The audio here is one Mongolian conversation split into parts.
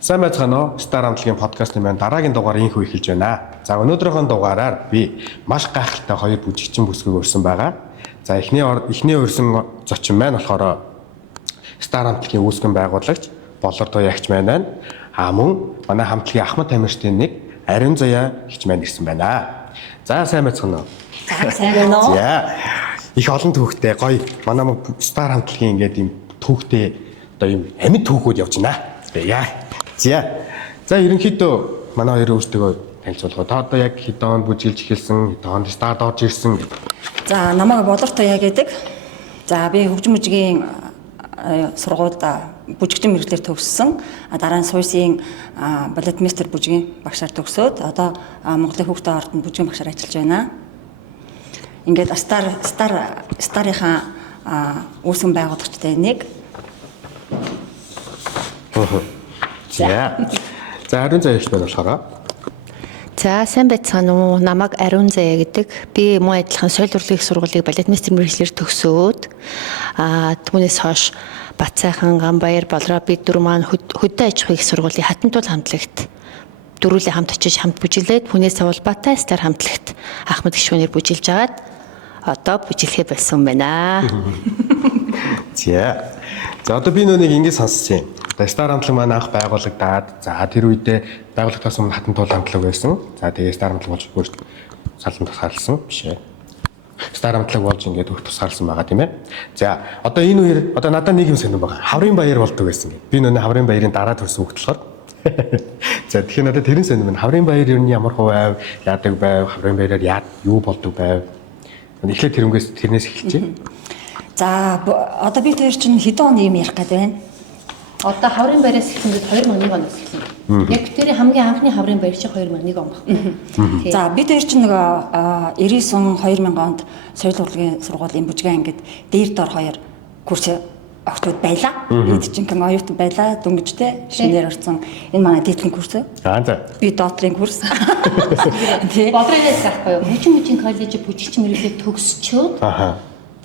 Сайн байцгаана уу? Стар хамтлагийн подкастын маань дараагийн дугаар инхүү эхэлж байна. За өнөөдрийнхөө дугаараар би маш гайхалтай хоёр бүжигчин бүсгүйг өрсөн байгаа. За эхний өрсөн зочин маань болохоор Стар хамтлагийн үүсгэн байгуулагч Болор Туяагч маань мөн манай хамтлагийн Ахмад Тамирчдын нэг Ариун Заяа гэгч маань ирсэн байна. За сайн байцгаана уу? За сайн байна уу? За их олон түүхтэй гоё манай Стар хамтлагийн ингээд юм түүхтэй одоо юм амьд түүхүүд явж байна. Яа. За ерөнхийдөө манай хоёр өөрсдөө танилцуулгаа. Та одоо яг хэдэн бүжиглж эхэлсэн, хэдэн Стард орж ирсэн гэдэг. За намайг Болор Туяа гэдэг. За би хөгжим мужигийн сургуульд бүжигчин мэргэжлэр төгссөн. Дараа нь Суйсын балетмейстер бүжигийн багшаар төгсөөд одоо Монголын хүүхдийн ордонд бүжигийн багшаар ажиллаж байна. Ингээд Старынхаа үүсгэн байгуулагчтай нэг. За Ариун Заяа гэгч байна болохоор. За сайн байцгаана уу? Намайг Ариун Заяа гэдэг. Би мөн адилхан соёл урлагийн сургуулийн балетмейстер мэргэжлэр төгсөөд түүнээс хойш Бацайхан, Ганбаяр, Болроо бид дөрөв маань хөдөө аж ахуйн их сургуулийн Хатантуул хамтлагт дөрвөлээ хамт очиж хамт бүжиглээд түүнээс Улбатай Стар хамтлагт Ахмад гишүүнээр бүжиглж агаад одоо бүжиглэхээ болсон байна. За одоо би нэг ингэ сонссон юм. Стар хамтлаг маань анх байгуулагдаад за тэр үедээ байгуулагдаас өмнө Хатантуул хамтлаг байсан. За тэгээ Стар хамтлаг болж өөрт салан тусгаарлсан биш ээ. Стар хамтлаг болж ингээд өөх тусгаарлсан байгаа тийм ээ. За одоо энэ үеэр одоо надад нэг юм сонирн байгаа. Хаврын баяр болдог байсан гэх. Би нөө хаврын баярын дараа төрсөн хөлт болохоор. За тэгэхээр надад тэрэн сонирн байна. Хаврын баяр юу ямар хувь яадаг байв? Хаврын баяраар юу болдог байв? Эхлээд тэрнээс эхэлчихье. За одоо би тэр чинь хэдэн он юм ярих гэдэг байна. Одоо хаврын баяраас эхлэхэд 2001 оноос эхэлсэн. Яг тэр хамгийн анхны хаврын баяр чинь 2001 он баг. За бид хоёр чинь нөгөө 99 он 2000 онд соёл урлагийн сургуулийн бүжгийн ангид дээр дор хоёр курс огтуд байлаа. Бид чинь оюутан байлаа дөнгөжтэй шинээр орсон. Энэ манай дээдлийн курс. За. Би доотлын курс. Бодрынаас гахгүй юу? Хөгжим мужийн коллеж бүжигчин мэргэжлээ төгсчөөд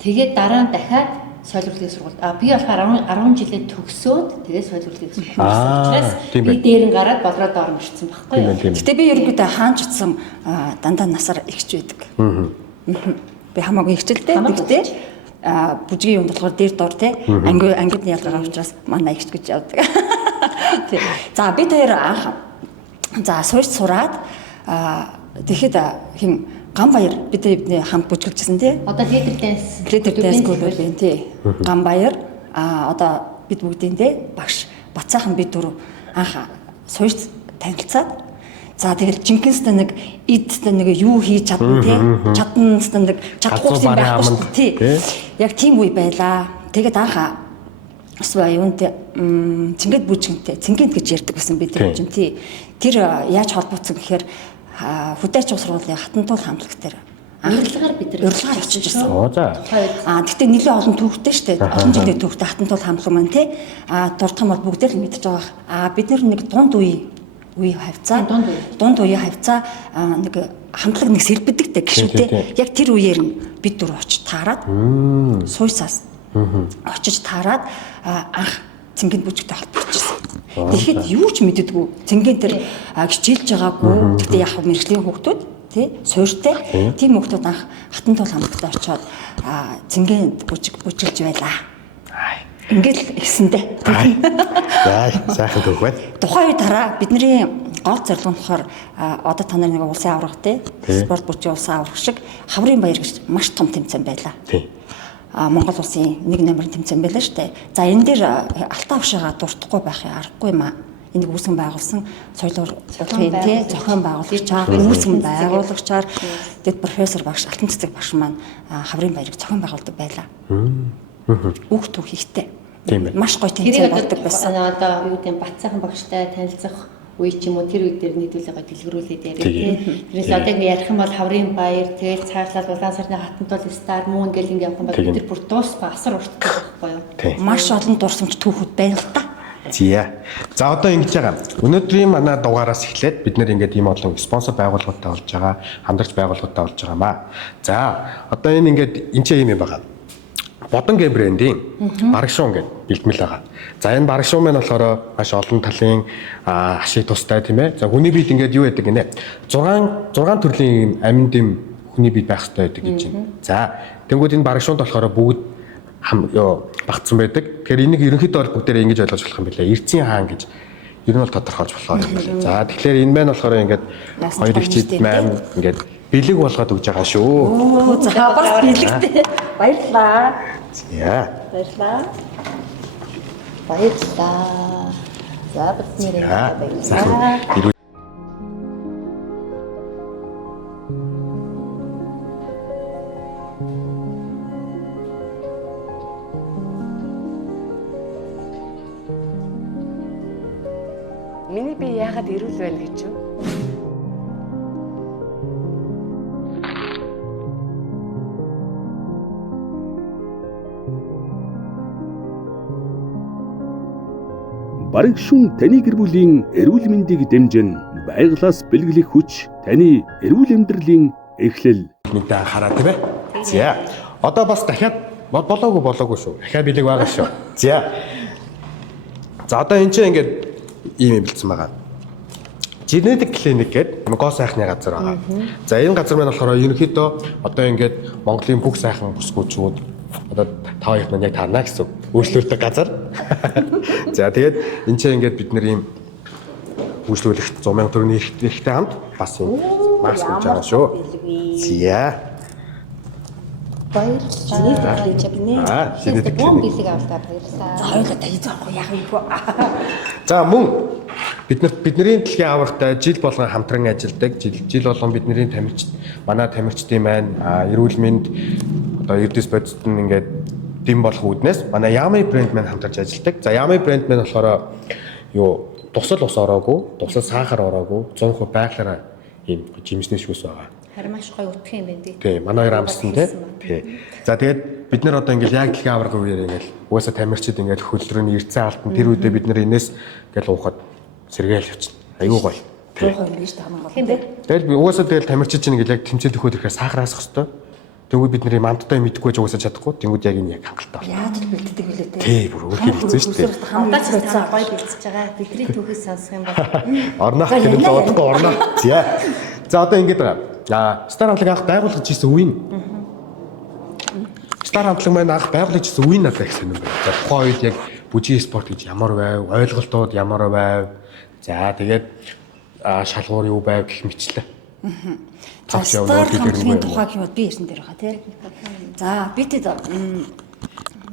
тэгээд дараа нь дахиад соёл урлагийн сургуульд би болохоор 10 жилээ төгсөөд тэгээд соёл урлагийн сургуульд учраас би дээр нь гараад Болроо доор нь ирсэн байхгүй юу. Гэтэ би ерөнхийдөө хаанч утсан дандаа насаар ихч байдаг. Би хамаагүй ихчлээ. Гэхдээ бүжгийн юунд болохоор дээр доор те ангид нь ялгараа учраас манай ихч гэж явдаг. За бид хоёр анх суурьд сураад тэгэхэд хин Ганбаяр бидний хамт бүжгэлжсэн тий. Одоо лидер данс гол байна тий. Ганбаяр одоо бид бүгдийн тий багш Бацайхан бид дөрөв анх суурьд танилцаад за тэгэл жинхэнэстэй нэг эдтэй нэг юу хийж чадна тий. Чаднастай нэг чадахгүй юм байхгүй шүү тий. Яг тийм үе байлаа. Тэгээд анх асуу юунд цэнгэд бүжгэнтэй цэнгэд гэж ярьдаг байсан бид нар чинь тий. Тэр яаж холбогдсон гэхээр хөдөө аж ахуйн сургуулийн Хатантуул хамтлаг дээр урилгаар бид нар урилгаар очиж ирсэн. За. Гэхдээ нэлээд олон түүхтэй шүү дээ. Олон жилийн түүхтэй Хатантуул хамтлаг маань тий. Дурдах юм бол бүгдээр л мэдчихэж байгаа. Бид нар нэг дунд үе хавцаа нэг хамтлаг нэг сэрбэдэгтэй гişүүдээ. Яг тэр үеэр нь бид дөрөв очиж таарад Суйсаас очиж таарад анх цэнгэнд бүжигтэй холбогдчихсон. Тэгэхэд юу ч мэддэггүй. Цэнгийн тэр хичээлж байгаагүй. Гэтэ яг мэргэжлийн хүүхдүүд тий суурьтай тийм хүүхдүүд анх Хатантуул хамтлагт очиод цэнгэнд бүжиглж байлаа. Ингээл ихсэндээ. За сайхан түүх байна. Тухайн үе дараа бидний гол зорилго нь болохоор одоо та нар нэг улсын авраг тий спорт бүжгийн улсын авраг шиг хаврын баяр гэж маш том тэмцээн байлаа. Тий. Монгол улсын нэг номерын тэмцээн байлаа шүү дээ. За энэ дээр алтан авшигаа дуртахгүй байхын аргагүй юм аа. Энийг үүсгэн байгуулсан соёл урлагийн тий зохион байгуулагчаар үүсгэн байгуулагчаар тэгэд профессор багш Алтан цэцэг багш маань хаврын баярыг зохион байгуулдаг байлаа. Үг түүх ихтэй. Тийм байна. Маш гоё тэмцээн болдог байсан. Одоо юу гэдэг Бацайхан багштай танилцах үе ч юм уу тэр үед дээр нийтүүлээ гоё дэлгэрүүлээд яриа тий. Тэрээс одоо ингэ ярих юм бол хаврын баяр тэгэл цаашлал улаан сарны Хатантуул Стар мөн ингээл ингэ явах юм бол тэр бүр дуусахгүй асар урттай байхгүй юу. Маш олон дурсамж түүхүүд байна л та. За одоо ингэж байгаа. Өнөөдрийн манай дугаараас эхлээд бид нэр ингээд ийм олон спонсор байгууллагуудтай болж байгаа, хамтрагч байгууллагуудтай болж байгаа маа. За одоо энэ ингээд энэ ч юм байна. Бодонгийн брендийн барагшуун гэдэг бэлтгэл байгаа. За энэ барагшуун маань болохоор маш олон талын ашиг тустай тийм ээ. За хүний биед ингээд юу байдаг гинэ? 6 төрлийн амин дэм хүний биед байх хэрэгтэй байдаг гэж байна. За тэнгууд энэ барагшуунд болохоор бүгд багтсан байдаг. Тэгэхээр энийг ерөнхийдөө бол бүгдээрээ ингэж ойлгож болох юм билээ. Эрцийн хаан гэж ер нь бол тодорхойлж болох юм байна. За тэгэхээр энэ маань болохоор ингээд хоёр их чид маань ингээд бэлэг болгоод өгж байгаа шүү. Оо за бас бэлэгтэй. Баярлаа. Яа. Баярлаа. Баярлаа. За бид нэрээ баярлаа. Миний би яагаад эрүүл байна гэж юу? Барагшуун таны гэр бүлийн эрүүл мэндийг дэмжин байгалаас бэлгэлэх хүч таны эрүүл амьдралын эхлэл. Нэгдээ анхаараа тийм ээ. За. Одоо бас дахиад болоогүй шүү. Дахиад бэлэг байгаа шүү. За. За одоо энэ чинь ингээд ийм юм бэлдсэн байгаа. Genetic Clinic гэдэг гоо сайхны газар байгаа. За энэ газар маань болохоор ерөнхийдөө одоо ингээд Монголын бүх сайхан бүсгүүчүүд одоо тав их маань яг таарна гэсэн үйлчлүүлдэг газар. За тэгээд энэ чинь ингээд бид нар ийм үйлчлүүлэгт 100,000 төгрөгийн эрхтэй хамт бас юм маск хийж байгаа шүү. За. Баярлалаа. Genetic Бом Clinic. бэлэг авалтаа баярлалаа. За хоёулаа та хийх яах вэ? За мөн бидний дэлхийн аврагтай жил болгон хамтран ажилладаг. Жил болгон бидний манай тамирчдын маань эрүүл мэнд одоо эрдэс бодисд нь ингээд дэм болох үүднээс манай Yami брэнд маань хамтарч ажилладаг. За Yami брэнд маань болохоор юу тусал ус ороогүй, тусал сахар ороогүй, 100% байгалаараа ийм жимсний шүүс байгаа. Харин маш гоё утгах юм байна тий. Тий, манай хоёр амссан тий. За тэгээд бид нар одоо ингээл яг дэлхийн аврагын үеэр ингээл угаасаа тамирчид ингээл хөлрөөний эрдсэн алтан тэр үедээ бид нар энэс ингээл уухад сэргээл явчихна. Айгуу гоё. Тий. Гоё юм биш таман гол. Тийм бэ? Тэгэл би угаасаа тэгэл тамирчид чинь ингээл яг тэмцээд өгөхөд ирэхээр сахар хаасах хэвээр. Тэнгүүд бид нарын мандтай мэдгүй ч угаасаа чадахгүй. Тэнгүүд яг энэ яг хангалттай байна. Яаж л бэлддэг вүлээ те. Тий, бүр өөр хэлсэн шүү дээ. Хамтаа ч та гоё бэлдэж байгаа. Бидний түүхийг сонсох юм бол Орнох гэдэг л бодохгүй орноо. За одоо ингэж байгаа. Стар хамтлаг анх байгуулж ирсэн үе нь. Стар хамтлаг маань анх байгуулж ирсэн үе надад их сонирм байна. За тухайн үед яг бүжиг спорт гэж ямар байв, ойлголтууд ямар байв. За тэгээд шалгуур юу байв гэх мэтлээ. За стар хамтлагийн тухай юмуд би ярьсан дээр байгаа тий.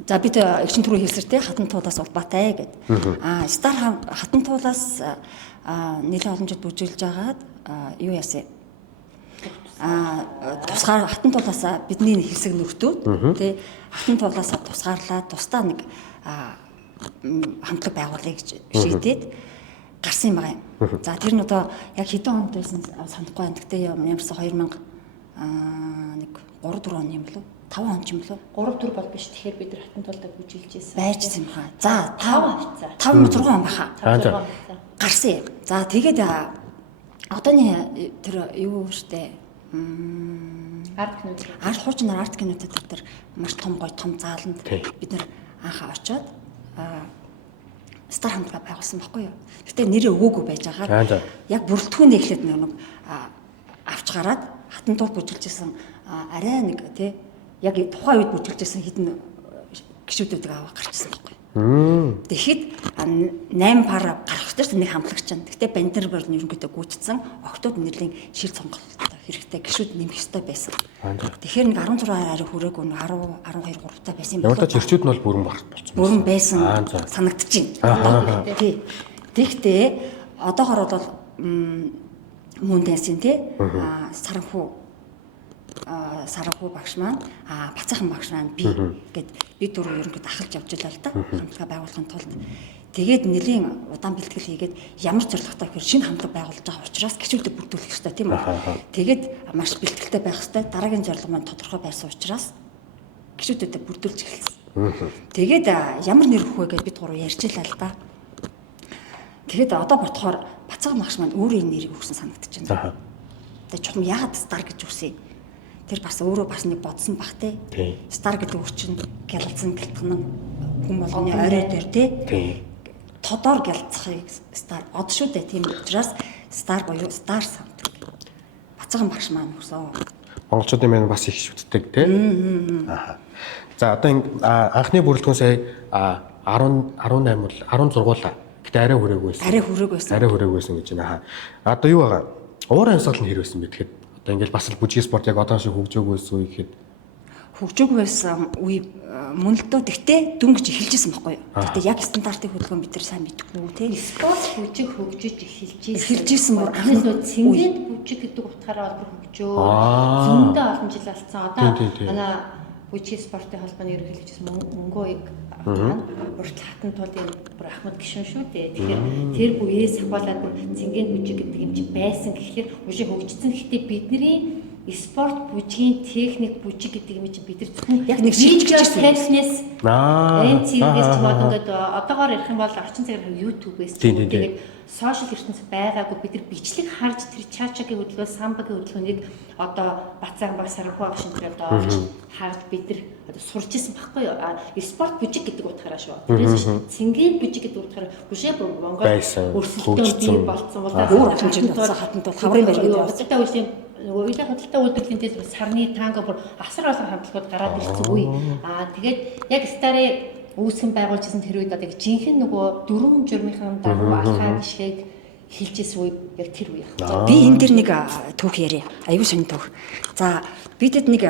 За бид эгчин түрүү хэлсэр тий хатан туулаас улбаатай гэд. Стар хатан туулаас нэлээд олон жил бүжиглж агаад юу яасан. Тусгаар хатан туулаас бидний хэлсэг нөхдүүд тий хатан туулаас тусгаарлаад тусдаа нэг хамтлаг байгуулъя гэж шийдээд гарсан юм байна. За тэр нь одоо яг хэдэн онд байсан санахгүй байна. Гэхдээ ямарсан 2000 нэг 3-4 он юм болов? 5 он ч юм болов? 3-4 бол биш. Тэгэхээр бид нар хатан тулдаа бүжиглж байсан. Байжсэн юм хаа. За 5-6 он баха. Гарсан юм. За тэгээд одооний тэр юу штэ хуучнаар арт кинотеатр дээр маш том гоё том зааланд бид нар анхаа очоод стар хамтлага байгуулсан байхгүй юу. Гэтэ нэрээ өгөөгүй байж байгаа. Яг бүрэлдэхүүнээ эхлээд нэг авч гараад хатан туул бүжиглжсэн арай нэг тий яг тухайн үед бүжиглжсэн хідэн гişүүдүүдийг аваа гарчсан байхгүй. Тэгэхэд 8 пар гарах хэрэгтэй нэг хамтлагч чинь. Гэтэ бандер бол ерөнхийдөө гүйцэтсэн октод нэрлэн шил сонголт хэрэгтэй гişүүд нэмэх хэрэгтэй байсан. Тэгэхээр нэг 16 арай хүрээгүй нэг 10 12 3 байсан юм байна. Ямар ч ирчүүд нь бол бүрэн болсон. Бүрэн байсан санагдчихээн. Тий. Тэгэхдээ одоогоор бол мөн дэнсин тий саранхуу багш маань бацаахан багш маань би гэд би дөрөв ерөнхийдөө ахалж явж байлаа л да хамтлага байгуулахын тулд тэгээд нэлийн удаан бэлтгэл хийгээд ямар зорилготой гэхээр шинэ хамтлага байгуулж байгаа учраас гişүүдэд бүрдүүлэх хэрэгтэй тийм үү тэгээд маш бэлтгэлтэй байх хэрэгтэй дараагийн зорилго маань тодорхой байсан учраас гişүүдэд бүрдүүлж эхэлсэн тэгээд ямар нэр өгөх вэ гэж бид гурав ярьжлаа л да тэгээд одоо бодохоор бацаахан багш маань өөрөө нэрийг өгсөн санагдчихэв тэгээд чухам яагаад стар гэж өгсөн Тэр бас өөрөө бас нэг бодсон бах те. Тийм. Стар гэдэг үг чинь гялалцсан гэлтгэн хүн болгоны орой дээр те. Тийм. Тодор гялцахыг стар од шүү дээ. Тийм учраас стар буюу стар саунд. Бацхан багш маань өгсөн. Монголчуудын маань бас их шүтдэг тийм. Аа. За одоо анхны бүрэлдэхүүн сая 18 бол 16 лаа. Гэтэ арай хүрээгүй байсан. Арай хүрээгүй байсан. Арай хүрээгүй байсан гэж байна. Одоо юу байгаа? Уур амьсгал нь хэрвээсэн бэ? Тэгэхэд одоо ингээл бас л бүжиг спорт яг одоо шиг хөгжөөгүй байсан үе гэхэд хөгжөөгүй байсан үе мөн л дөө. Тэгтээ дүнгэж эхэлжсэн байхгүй юу? Тэгтээ яг стандартыг хөдөлгөөн бид нар сайн мэдгүй те. Спорт бүжиг хөгжиж Эхэлжсэн бүр анхны цэнгээд бүжиг гэдэг утгаараа бол хөгжөө. Зөндөө олон жил болсон. Одоо манай бүжиг спортын холбооны ерөнхийлөгчс мөнгө уяг урт хатан тулын бүр Ахмад гишүүн шүү дээ. Тэгэхээр тэр бүеэс ахуулаад бүр цэнгээд бүжиг гэдэг юм чи байсан гэхлээр бүжиг хөгжсөн. Гэхдээ бидний спорт бүжгийн техник бүжиг гэдэг юм чи бид нар зөвхөн яг нэг шилжчихсэн. Фитнес энэ цэгээс ч бод ингээд одоогоор ярих юм бол орчин цагаар YouTube-ээс тэгээд сошиал ертөнцид байгаагүй бид нар бичлэг харж тэр чачагийн хөдөлгөөн самбагийн хөдөлгөөнийг одоо Бацаан баг Саранхуу ах шинээр одоо харж бид нар одоо сурч исэн байхгүй юу? Спорт бүжиг гэдэг утгаараа шүү. Тэрээс цэнгийн бүжиг гэдэг утгаараа бүшээ Монгол өрсөлдөөн бий болцсон бол өөр хэмжээнд болсон хатанд бол хаврын барь гэдэг байна. Одоо үеийн нөгөө үеийн хөдөлთა үйлдвэрлэлийн дээр сарны танго бүр асар олон хамтлагууд гараад ирсэн үе. Тэгээд яг старыг үүсгэн байгуулжсэн тэр үед одоо жинхэнэ нөгөө дөрвөн журмынхан дагуу алхаа гişгээг хилжсэн үе яг тэр үе. Би энэ дэр нэг түүх яриа. Аюу сонь түүх. За бидэд нэг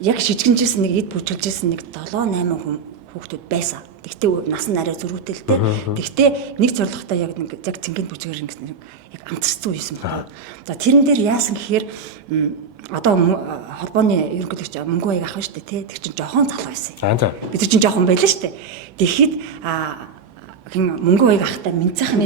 яг шижгэнжсэн нэг эд бүжгэлжсэн нэг 7 8 хүн хүүхдүүд байсан. Тэгтээ нас нь арай зөрүүтэлтэй. Тэгтээ нэг зорилготой яг нэг яг цэнгийн бүжгээр ингэсэн яг амтцсан үесэн байна. За тэрэн дээр яасан гэхээр одоо холбооны ерөнхийлөгч мөнгө аяг ах шүү дээ тий. Тэр чинь жоохон залуу байсан. За. Бид нар чинь жоохон байлаа шүү дээ. Тэгэхэд хин мөнгө аяг ахтай Минцайхан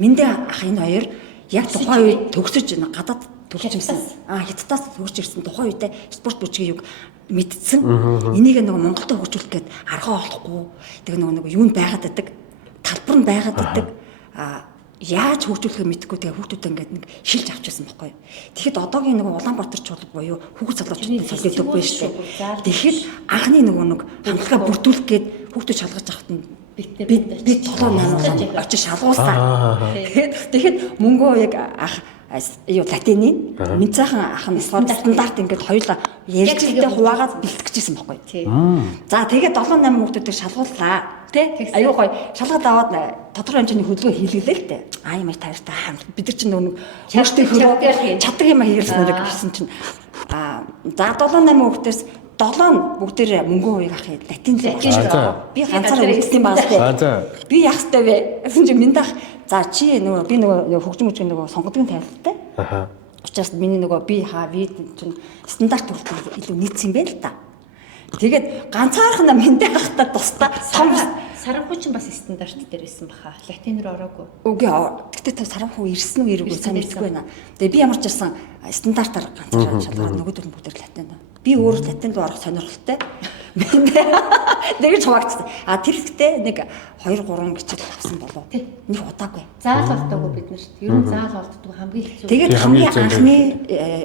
Миндэ ах энэ хоёр яг тухайн үед төгсөж гадаад төгсөжсэн. Хятадаас төгсөж ирсэн тухайн үедээ спорт бүжгийн юг мэдсэн. Энийг нөгөө Монголд хөгжүүлэх гээд аргаа олохгүй. Тэг нөгөө юунд байгаад байдаг. Талбар нь байгаад байдаг. Яаж хөгжүүлэхээ мэдэхгүй тэгээ хүүхдүүдээ ингээд нэг шилж авчихсан байхгүй. Тэгэхэд одоогийн нөгөө Улаанбаатар чуулга буюу хүүхэд залуучуудын солиодог байж шүү дээ. Тэгэхэд анхны нөгөө нэг хамтлагаа бүрдүүлэх гээд хүүхдүүд шалгаж авахт нь бид 7 8 очиж шалгуулсан. Тэгэхэд мөнгөө яг ах юу латины Минцайхан ах нь стандарт ингээд хоёулаа ярьжтэй хуваагаад бэлтгэжсэн байхгүй. За тэгээд 7 8 хүүхдүүдийг шалгууллаа. Тэ аюу гой шалгаад аваад тодорхой хэмжээний хөдөлгөөн хийлгэлээ л дээ. Ямар таартай хамт бид нар чинь нөгөө өөртөө хөрөө чаддаг юм хийлсэн нэг гэсэн чинь за 7 8 хүүхдээс 7 нь бүгдээр мөнгө хувийг ах латин л би ганцаараа үлдсэн баас дээ. Би яах ёстой вэ? Гэсэн чинь минь дах за чи нөгөө би нөгөө хөгжим мөчгийн нөгөө сонгодгийн тайлбартай. Учраас миний нөгөө би чинь стандарт бүрэлдэхүүн илүү нийцсэн юм байна л та. Тэгээд ганцаархнаа минь дахтаа тусдаа том Саранхуу ч бас стандарт дээр байсан баха. Латин руу ороогүй. Үгүй гэхдээ Саранхуу ирсэн үү ирээгүй сайн мэдгүй байна. Тэгээ би ямар ч байсан стандартаар ганцаараа шалгаад нөгөөдөр нь бүгд латин. Би өөрөө латин руу орох сонирхолтой. Тэгэж хаваагцсан. Тэр ихтэй нэг 2 3 гिचэл авсан болов. Нэг удаагүй. Заал болтоогүй бид нарт. Ер нь заал болтдог хамгийн хэцүү. Тэгээд хамгийн анхны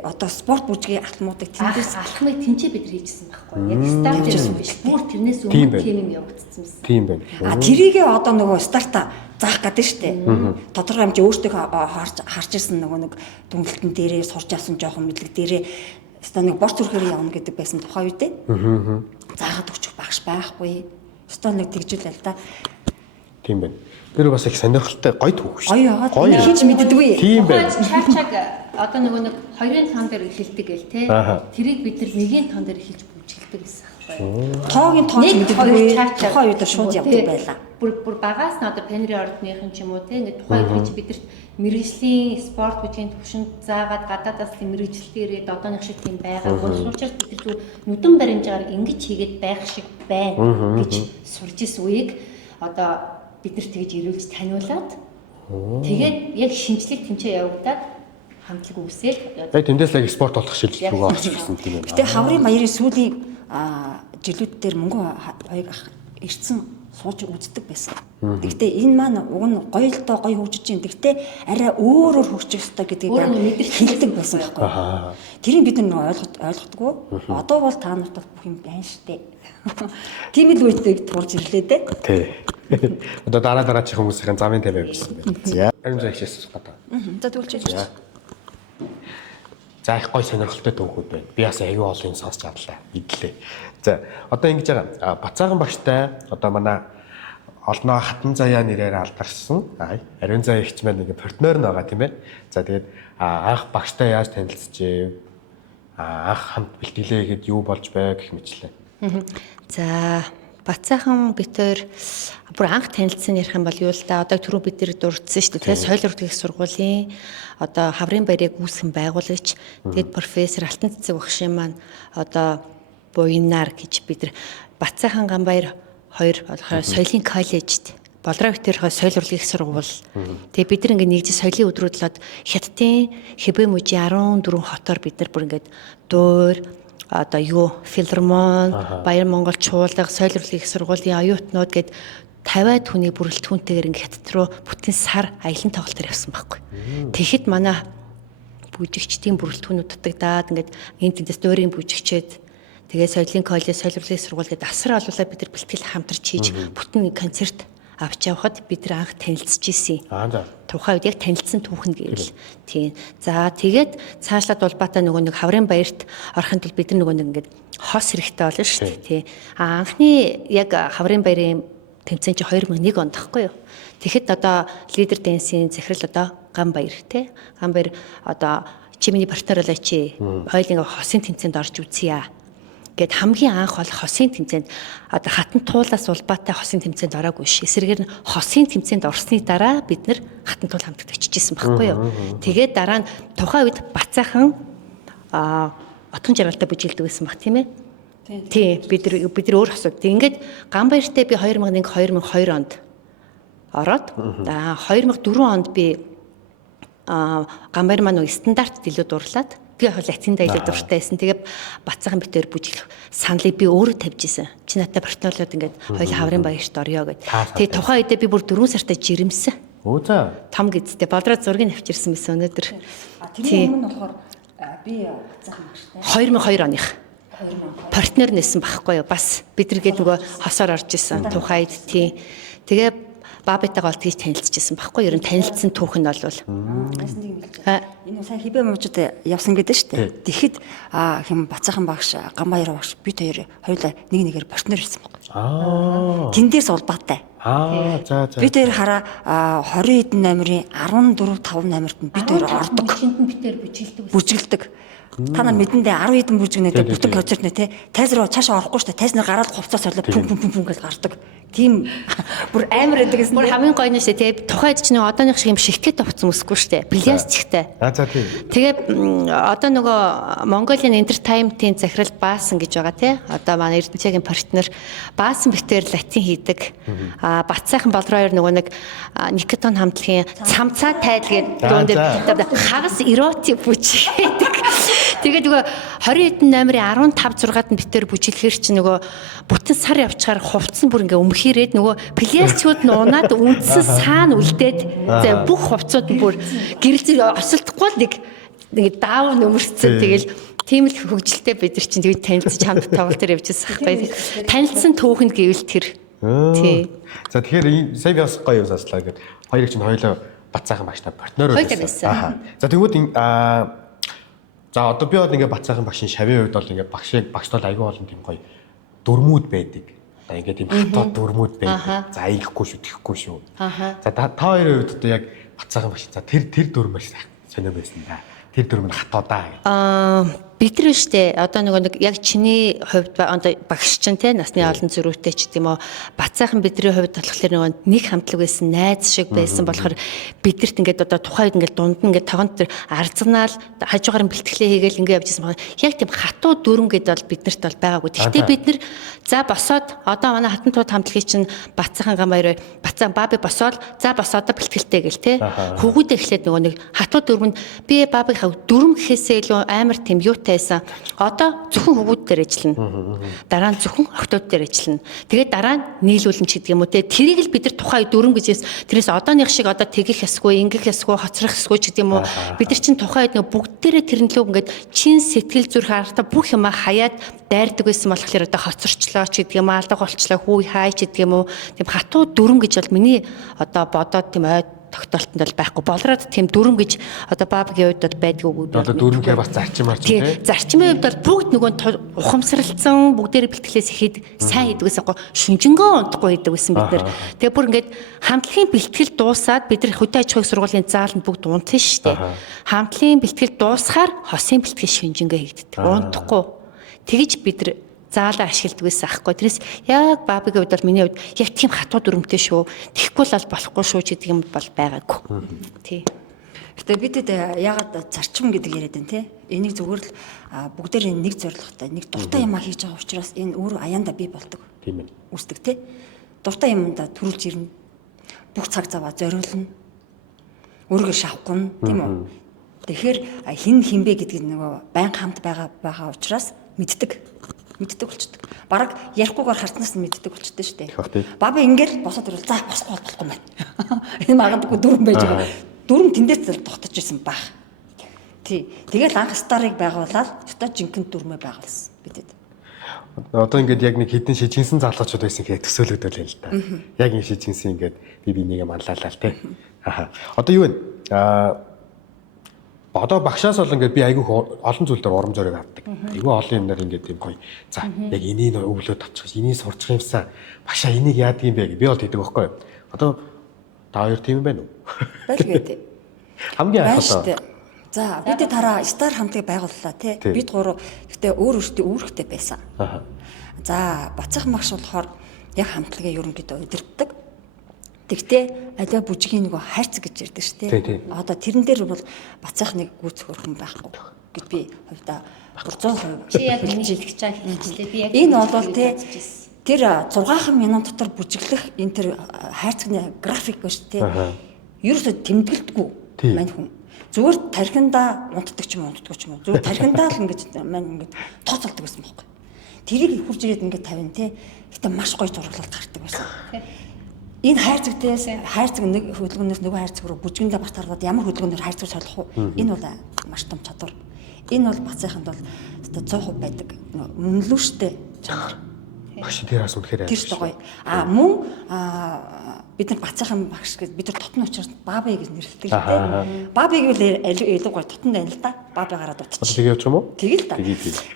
одоо спорт бүжгийн алтмуудыг тэндээс алхмыг тэнцээ бид нар хийжсэн байхгүй. Яг старт гэсэн биш. Бүр тэрнээс өмнө тийм юм явагдсан юмсан. Тийм байна. Тэрийгээ одоо нөгөө старта заах гэдэг штэ. Тодорхой хэмжээ өөртөө харж ирсэн нөгөө нэг дүнэлтэн дээрээ сурч авсан жоохон мэдлэг дээрээ ста нэг борц зүрхээр явна гэдэг байсан тухай үедээ. Заагаад өгчих багш байхгүй. Ста нэг тэгжүүлээ л да. Тийм байна. Тэр бас их сонирхолтой гоё түүх шүү. Гоё хийж мэддэггүй. Тийм байна. Чаачаг одоо нөгөө нэг 2-ын тон дээр эхэлдэг гэл те. Тэрийг бид нар 1-ийн тон дээр эхэлж бүжгэлдэг гэсэн байхгүй. Тоогийн тоон мэддэггүй. Тухайн үед шууд явдаг байлаа. Бүр багаас нь одоо пенри ордныхын ч юм уу те ингээд тухайн үед бидэрт мэрэгжлийн спорт бүжгийн төвшөнд заагаад гадаадаас тийм мэрэгчлэлээр одооных шиг тийм байгаа. Учраас бид нар нүдэн баримжаагаар ингэж хийгээд байх шиг байна гэж сурж исэн үеийг одоо бид нарт тэгж ирүүлж таниулаад тэгээд яг шинжлэх тэмцээн явагдаад хамтлаг үүсээд яг тэндээс л спорт болох шилжилт рүү орчихсон тийм байна. Гэтэ хаврын баярын сүүлийн жилүүд дээр мөнгө хоёрыг ирсэн сууж үздэг байсан. Гэхдээ энэ маань уг нь гоё л доо гоё хөгжиж юм. Гэхдээ арай өөрөөр хөгжих ёстой гэдгийг хэлдэг байсан байхгүй. Тэрийг бид нар ойлгодгоо. Одоо бол та нарт бүх юм байна штэ. Тийм л үедээ туулж ирлээ дээ. Тий. Одоо дараачих хүмүүсийн замын тавиа байсан байна. За. Харин зайчээс гадаа. За тэгвэл чи. За их гой сонирхолтой түүхүүд байна. Би бас аюу олон сонсч чадлаа. Идлээ. За одоо ингэж байгаа Бацаахан багштай одоо манай олноо хатан заяа нэрээр алдарсан. Ариун заяа ихч маань нэг партнер нь байгаа тийм ээ. За тэгээд анх багштай яаж танилцжээ? Анх хамт бэлтгэлээ гэхэд юу болж бай гэх мэтлээ. За Бацаахан битээр бүр анх танилцсан ярих юм бол юу л да одоо түрүү бид нэр дурдсан шүү дээ. Соёл урлагийн сургуулийн одоо хаврын баярыг үүсгэн байгуулагч тэгэд профессор Алтан цэцэг багшийн маань одоо буйнаар гэж бид нар Бацаахан Ганбаяр 2 болохоор соёлын коллежид Болроо битээр соёл урлагийн сургууль. Тэгээ бид нар ингээд нэгж соёлын өдрүүд л Хятадын Хэбэ мужийн 14 хотоор бид нар бүр ингээд дуур одоо юу филармон, Баяр Монгол чуулга, соёл урлагийн сургуулийн оюутнууд гээд 50 хүний бүрэлдэхүүнтэйгээр ингээд Хятад руу бүтэн сар аялын тоглолтоор явсан байхгүй. Тэгэхэд манай бүжигчдийн бүрэлдэхүүнүүд дутагдаад ингээд энэ тэндээс дуурийн бүжигчээд тэгээ соёлын коллеж, соёл урлагийн сургууль гээд асар олуулаа бид нар бэлтгэл хамтарч хийж бүтэн концерт авч явхад бид нар анх танилцж ирсэн. За. Тухайн үед яг танилцсан түүхэн гээл. Тийм. За тэгээд цаашлаад улбаатай нөгөө нэг хаврын баярт орохын тулд бид нар нөгөө нэг ингээд хос хэрэгтэй болно шүү дээ. Тий. Анхны яг хаврын баярын тэмцээн чи 2001 онд тахгүй юу? Тэгэхэд одоо лидер дэнсийн захирал одоо Ганбаяр тий. Ганбаяр одоо чи миний партнер болоо чи хоёулын хосын тэмцээнд орж үзье гэд хамгийн анх бол хосын тэмцээнд одоо хатан туулаас улбаатай хосын тэмцээнд ороогүй ш. Эсрэгээр нь хосын тэмцээнд орсны дараа бид нэр хатан туул хамтдагчижсэн байхгүй юу. Тэгээд дараа нь тухайн үед Бацаахан отгон жаргалтай бүжгэлдэг байсан баг тийм ээ. Тий бид нар өөр хосууд. Ингээд Ганбаяртай би 2001 2002 онд ороод 2004 онд би Ганбаяр маань стандарт илүү дурлаад би яг латин дайлал дуртай байсан. Тэгээ Бацаахан битээр бүжиглэх саналыг би өөрөө тавьж исэн. Чи надтай партнерлууд ингээд хоёул хаврын баярт орё гэд. Тэгээ тухайн үедээ би бүр 4 сартаа жирэмсэн. Өө за. Том гэдэгтэй болроо зургийг авчирсан байсан өнөөдөр. Тэр өмнө болохоор би Бацаахан багштай 2002 оных партнер нэсэн байхгүй юу? Бас бид нэгээд нөгөө хосоор орж исэн тухайн үед тий. Тэгээ Бабитайгаа бол тэгж танилцчихсан байхгүй юу? Ер нь танилцсан түүх нь бол энэ сайн Хэбэ мужид явсан гэдэг шүү дээ. Тэгэхэд хэм Бацаахан багш, Ганбаяр багш бид хоёулаа нэг нэгээр партнер ирсэн байхгүй. Тэндээс улбаатай. За. Бид хоёр хараа 20 эдэн номерын 14 5 номерт нь бид хоёр ордог. битээр Бүжгэлдэг. Та нар мэдэндээ 10 эдэн бүжгнэдээ бүтэн концерт нэ те. Тайз руу цаашаа орохгүй шүү дээ. Тайз нар гараад хувцас орлоо пүм гэж гардаг. Тийм бүр амар байдаг гэсэн. Бүр хамгийн гоё нь шүү дээ. Тухайд ч нэг одооных шиг юм шигтэй товцсон өсөхгүй шүү дээ. Бильярдчтай. За тийм. Тэгээ одоо нөгөө Mongolian Entertainment-ийн захирал Баасан гэж байгаа тий. Одоо манай Эрдэнэчгийн партнер Баасан битээр латин хийдэг. Бацаахан Болроор нөгөө нэг Никотон хамтлагийн цамцаа тайлгээд дуун дээр хагас эротик бүжигэдэг. Тэгээд нөгөө 20 эдэн номерын 15 6-ад нь битээр бүжиглэхэр чи нөгөө бүтэн сар явчихаар хувцсан бүр ингээ өмхирээд нөгөө плястикууд нь унаад үндсэн саана үлдээд бүх хувцууд нь бүр гэрэл зэрэг осолдохгүй л нэг даав нөмөрцөө тэгэл тийм л хөгжилтэй бид нар чинь тэгээд танилцж хамт тоглолт төр явжсэн байхгүй. Танилцсан түүхэнд гэвэл тэр. Тий. За тэгэхээр сая би бас гоё юм сонслоо гэдэг. Хоёрыг чинь хоёулаа Бацаахан багштай партнер байсан. За тэгвэл за одоо би бол ингээ Бацаахан багшийн шавийн хувьд бол ингээ багштай аягүй олон тийм гоё дүрмүүд байдаг. Одоо ингээ тийм хатууд дүрмүүд байдаг. За ийхгүй шүү, тэхгүй шүү. За та хоёрын хувьд одоо яг Бацаахан багш за тэр дүрмээс сонио байсан да. Тэр дүрм нь хатуудаа гэдэг. Бид нар штэ одоо нэг яг чиний хувьд одоо багш чинь те насны олон зөрүүтэй ч гэдэм үү Бацаахан бидний хувьд болохоор нэг хамтлаг байсан найз шиг байсан болохоор бидэрт ингээд одоо тухайн үед ингээд дунд нь ингээд тогонд төр арзнаал хажуугаар нь бэлтгэлээ хийгээл ингээд явжсэн байна. Яг тийм хатуу дүрм гэдэг бол биднэрт бол байгаагүй. Гэхдээ бид нар за босоод одоо манай хатан тууд хамтлагийн чинь Бацаахан Ганбаяр Бацаахан Баби босоод за босоод бэлтгэлтэй гэл те. Хөвгүүдээ эхлээд нөгөө нэг хатуу дүрм нь би Бабиг дүрм гэхээсээ илүү амар тийм юу хөвгүүдтэй байсан. Одоо зөвхөн хөвгүүд дээр ажиллана. Дараа нь зөвхөн охтууд дээр ажиллана. Тэгээд дараа нь нийлүүлэн ч гэдэг юм уу те. Тэрийг л бид нар тухайн дүрм гэж тэрээс одооных шиг одоо тэгэх ёсгүй, ингэх ёсгүй, хоцрох ёсгүй ч гэдэг юм уу. Бид нар чинь тухайн үед бүгдээрээ тэрнлүү ингээд чин сэтгэл зүрх харахтаа бүх юма хаяад дайрдаг байсан болохоор одоо хоцорчлоо ч гэдэг юм аа, алдаг болчлоо, хүү хай ч гэдэг юм уу. Тийм хатуу дүрм гэж бол миний одоо бодоод тийм ой тогтоолтонд бол байхгүй. Болроод тийм дүрм гэж одоо бабгийн үед бол байдгүй үү. Одоо дүрмгээ бас зарчмаар ч тийм зарчмын үед бол бүгд нөгөө ухамсарлцсан бүгдээрээ бэлтгэлээс ихэд сайн хийдгээс аахгүй шүнжэнгөө унтахгүй хийдэг байсан бид нар. Тэгээ бүр ингээд хамтлагийн бэлтгэл дуусаад бид нар хөдөө аж ахуйн сургуулийн зааланд бүгд унтсан шүү дээ. Хамтлагийн бэлтгэл дуусахаар хосын бэлтгэл шүнжэнгөө хийгддэг. Унтахгүй. Тэгэж бид нар заалаа ашигладаг байсан аахгүй. Тэрээс яг бабагийн үед бол миний хувьд яг тийм хатуу дүрмтэй шүү. Тэхгүй л болохгүй шүү гэдэг юм бол байгаагүй. Тий. Гэтэ бидэд яагаад зарчим гэдэг яриад байна те. Энийг зүгээр л бүгдээр нэг зорилготой, нэг дуртай юмаа хийж байгаа учраас энэ өөр аяанда бий болдог. Тийм ээ. Үсдэг те. Дуртай юмдаа төрүүлж ирнэ. Бүх цаг заваа зориулна. Өөргөө шавхна, тийм үү? Тэгэхээр хин хинбэ гэдгийг нөгөө байн хамт байгаа учраас мэддэг болчдөг. Бараг ярихгүйгээр харснаас нь мэддэг болчтой шүү дээ. Баба ингээл босоод ирвэл за босхгүй болохгүй байна. Энэ магадгүй дүрм байж байгаа. Дүрм тэндээс тогтож ирсэн баг. Тий. Тэгэл анх старыг байгуулаад өстой жинхэнэ дүрмээ байгуулсан бидэд. Одоо ингээд яг нэг хідэн шижинсэн залуучууд байсан гэхэд төсөөлөгдөөл юм л да. Яг энэ шижинсэн ингээд би бинийг манлайлаа л те. Одоо юу вэ? Одоо багшаас бол ингээд би айгүй олон зүйл дээр урам зориг авдаг. Айгүй олон юмнаар ингээд юм гоё. За яг энийг өглөө тавчих, энийг сурчих юмсаа багшаа энийг яадаг юм бэ гэж би бол тэгдэг байхгүй юу. Одоо та хоёр тийм байна уу? Байлгүй дээ. Хамгийн анх одоо. За бид тараа стар хамтыг байгууллаа тий. Бид гурав гэхдээ өөр өөртөө үүрэгтэй байсан. За Бацхан багш болохоор яг хамтлагийн ерөнхийдөө удирддаг. Тэгтээ аливаа бүжгийн нөгөө хайрцаг гэж ярьдаг шүү дээ. Одоо тэрэн дээр бол Бацахныг гүйцэх хүн байхгүй гэж би хувьдаа 100% Чи яг миний хэлж байгаа хэлжлээ. Би яг энэ бол тий тэр 6 минут дотор бүжиглэх энэ тэр хайрцагны график шүү дээ. Ерөөсөө тэмдэглэдэггүй мань хүн. Зүгээр тархиндаа унтдаг ч юм уу. Зүгээр тархиндаа л ингэж мань ингэж тооцоолдог байсан байхгүй. Тэрийг хурж ирээд ингэж тавина тий. Гэтэ маш гоё зураглалт гардаг байсан. Энэ хайрцаг нэг хөдөлгөөнөөс нөгөө хайрцаг руу бүжгэндээ барт хараад ямар хөдөлгөөнөөр хайрцаг солих уу? Энэ бол маш том чадвар. Энэ бол Бацаханд бол 100% байдаг. Үнэлүү штэ чанар. Багш тэрээс үнэхээр Тэр ч гоё. Мөн бид нар Бацахан багш гэж бид нар тотны учраас Баби гэж нэрлэдэг л дээ. Бабиг л илүү гоё тотонд байна л да. Баби гараад утчих. Тэгээ явчих юм уу? Тэгэл та.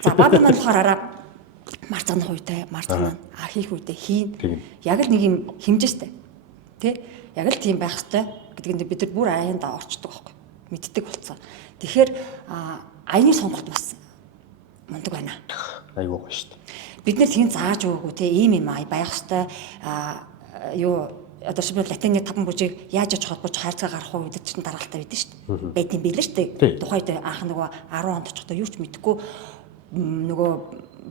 За Баби маань болохоор марцгах үедээ марцгана хийх үедээ хийн. Яг л нэг юм хэмжээстэй. Тэ? Яг л тийм байх хэрэгтэй гэдгийг бид нар бүр аяанда орчдөг байхгүй. Мэддэг болцсон. Тэгэхээр аяны сонголт бас мундаг байна. Айгуу гоё шүү дээ. Бид нар тийм зааж өгөөгүй те ийм юм байх хэрэгтэй. Юу одоо шибэл латины 5 бүжийг яаж ч холбож хайрцаг гарах уу гэдэг чинь дараалтаа байдсан шүү дээ. Байдсан билээ шүү дээ. Тухайд анх нөгөө 10 онд ч одоо юу ч мэдэхгүй нөгөө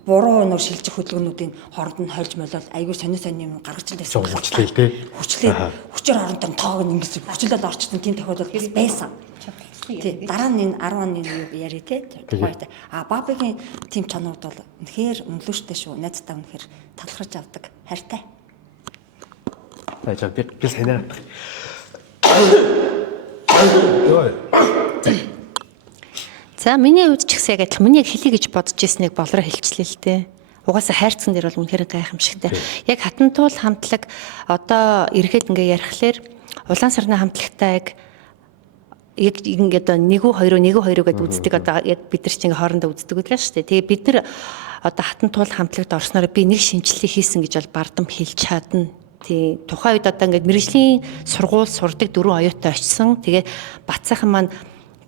буруу нөр шилжих хөдөлгөөнүүдийн хооронд нь хольж молол айгүй сони юм гаргаж л байсан. Хүчлээ тий. Хүчээр хоорондоо тоог нь ингэж хүчлээд орчсон тийм тохиолдол байсан. Тий. Дараа нь энэ 10 оны яри тий. Тухайд Бабигийн тийм чанарууд бол үнэхээр үнэлүүштэй шүү. Найзтайгаа үнэхээр талхарч авдаг. Хайртай. Ажаа би санаа. За миний хувьд ч гэсэн яг адилхан миний яг хэлий гэж бодож ирснийг болроо хэлчлээ л дээ. Угаасаа хайрцсан дээр бол үнэхээр гайхамшигтай. Яг хатантуул хамтлаг одоо ирэхэд ингээ ярихлаар улаан сарны хамтлагтай яг ингээд 1-2 гэдээ үздэг одоо яг бид нар чинь хоорондоо үздэг байлаа шүү дээ. Тэгээ бид нар одоо хатантуул хамтлагт орсноор би нэг шинжилгээ хийсэн гэж бол бардам хэлж чадна. Тий тухайн үед одоо ингээд мэргэжлийн сургууль сурдаг 4 оюутан очсон. Тэгээ Бацаахан маань